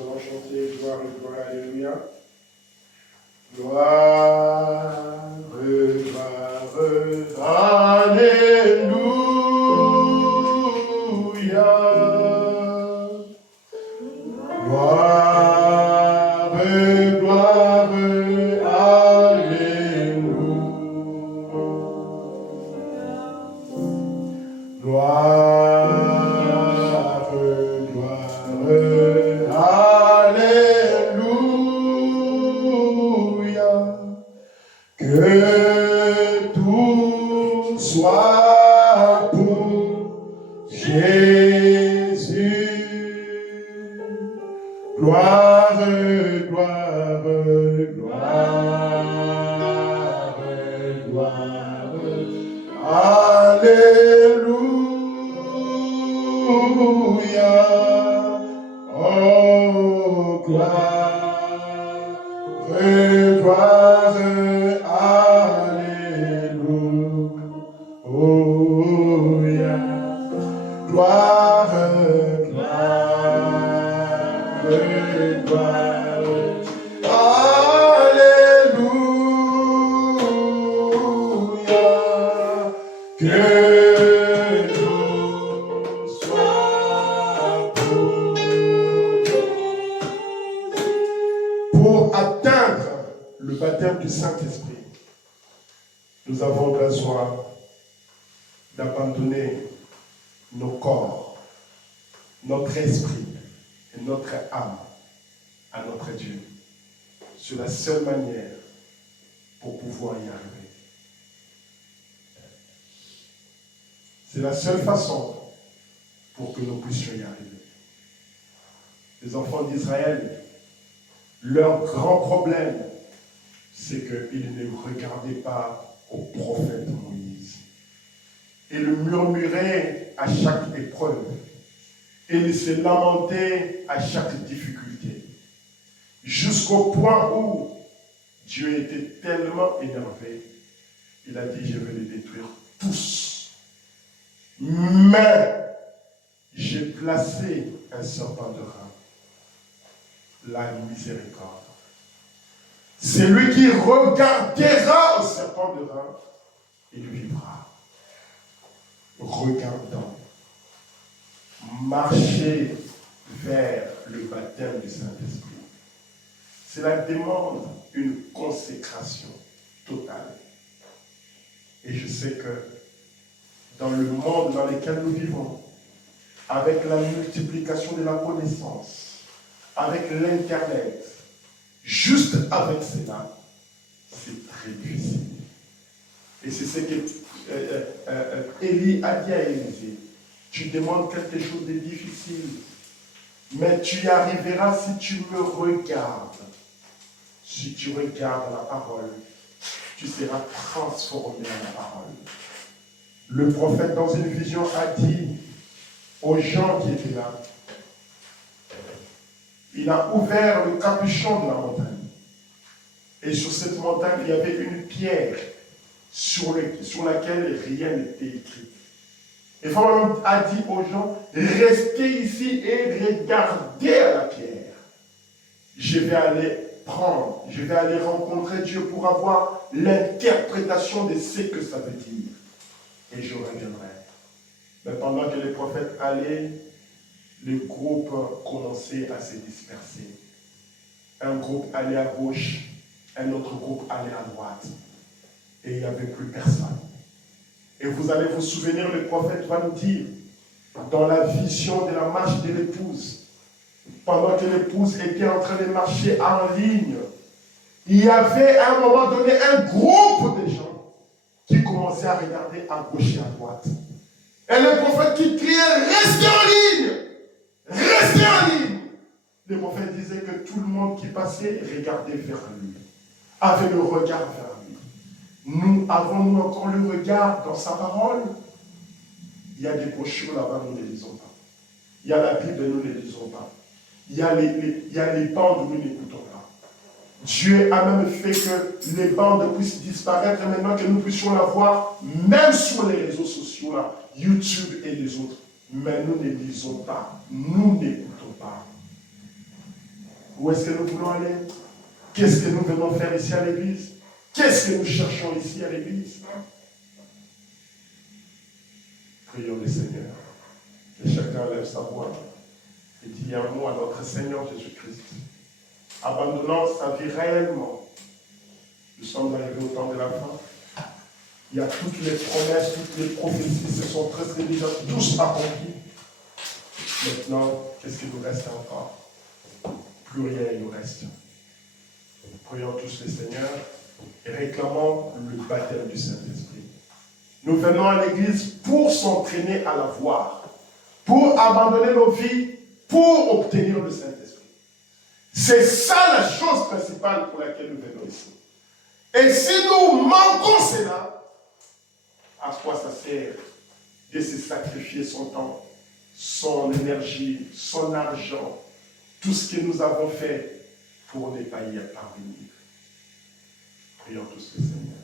allons chanter gloire, gloire, alléluia. Gloire, gloire, alléluia. Gloire, gloire, alléluia. Gloire, gloire, alléluia. Que tout soit pour Jésus. Gloire, gloire, gloire, gloire. Alléluia. Oh, gloire, gloire, alléluia. Gloire, gloire, alléluia. Que tout soit pour atteindre le baptême du Saint-Esprit. Nous avons besoin d'abandonner nos corps, notre esprit et notre âme à notre Dieu. C'est la seule manière pour pouvoir y arriver. C'est la seule façon pour que nous puissions y arriver. Les enfants d'Israël, leur grand problème, c'est qu'ils ne regardaient pas au prophète Moïse. Ils murmuraient à chaque épreuve. Ils se lamentaient à chaque difficulté. Jusqu'au point où Dieu était tellement énervé, il a dit, je vais les détruire tous. Mais j'ai placé un serpent de rein, la miséricorde. Celui qui regardera au serpent de rein, il vivra. Regardant, marcher vers le baptême du Saint-Esprit. Cela demande une consécration totale. Et je sais que dans le monde dans lequel nous vivons, avec la multiplication de la connaissance, avec l'Internet, juste avec cela, c'est très difficile. Et c'est ce que Élie a dit à Élisée. Tu demandes quelque chose de difficile, mais tu y arriveras si tu me regardes. Si tu regardes la parole, tu seras transformé à la parole. Le prophète, dans une vision, a dit aux gens qui étaient là, il a ouvert le capuchon de la montagne. Et sur cette montagne, il y avait une pierre sur laquelle rien n'était écrit. Et Pharaon a dit aux gens, restez ici et regardez à la pierre. Je vais aller rencontrer Dieu pour avoir l'interprétation de ce que ça veut dire. Et je reviendrai. Mais pendant que les prophètes allaient, les groupes commençaient à se disperser. Un groupe allait à gauche, un autre groupe allait à droite. Et il n'y avait plus personne. Et vous allez vous souvenir, le prophète va nous dire, dans la vision de la marche de l'épouse, pendant que l'épouse était en train de marcher en ligne, il y avait à un moment donné un groupe de gens qui commençaient à regarder à gauche et à droite. Et le prophète qui criait, restez en ligne! Restez en ligne! Le prophète disait que tout le monde qui passait regardait vers lui, avait le regard vers lui. Nous, avons-nous encore le regard dans sa parole? Il y a des brochures là-bas, nous ne les lisons pas. Il y a la Bible, nous ne les lisons pas. Il y a les bandes, nous n'écoutons pas. Dieu a même fait que les bandes puissent disparaître maintenant, que nous puissions la voir, même sur les réseaux sociaux, là, YouTube et les autres. Mais nous ne lisons pas, nous n'écoutons pas. Où est-ce que nous voulons aller? Qu'est-ce que nous venons faire ici à l'église? Qu'est-ce que nous cherchons ici à l'église? Prions le Seigneur. Que chacun lève sa voix et dit un mot à notre Seigneur Jésus-Christ. Abandonnant sa vie réellement. Nous sommes arrivés au temps de la fin. Il y a toutes les promesses, toutes les prophéties se sont presque déjà tous accomplies. Maintenant, qu'est-ce qui nous reste encore? Plus rien il nous reste. Prions tous le Seigneur et réclamons le baptême du Saint-Esprit. Nous venons à l'église pour s'entraîner à la voir, pour abandonner nos vies, pour obtenir le Saint-Esprit. C'est ça la chose principale pour laquelle nous venons ici. Et si nous manquons cela, à quoi ça sert de se sacrifier son temps, son énergie, son argent, tout ce que nous avons fait pour ne pas y parvenir? Prions tous le Seigneur.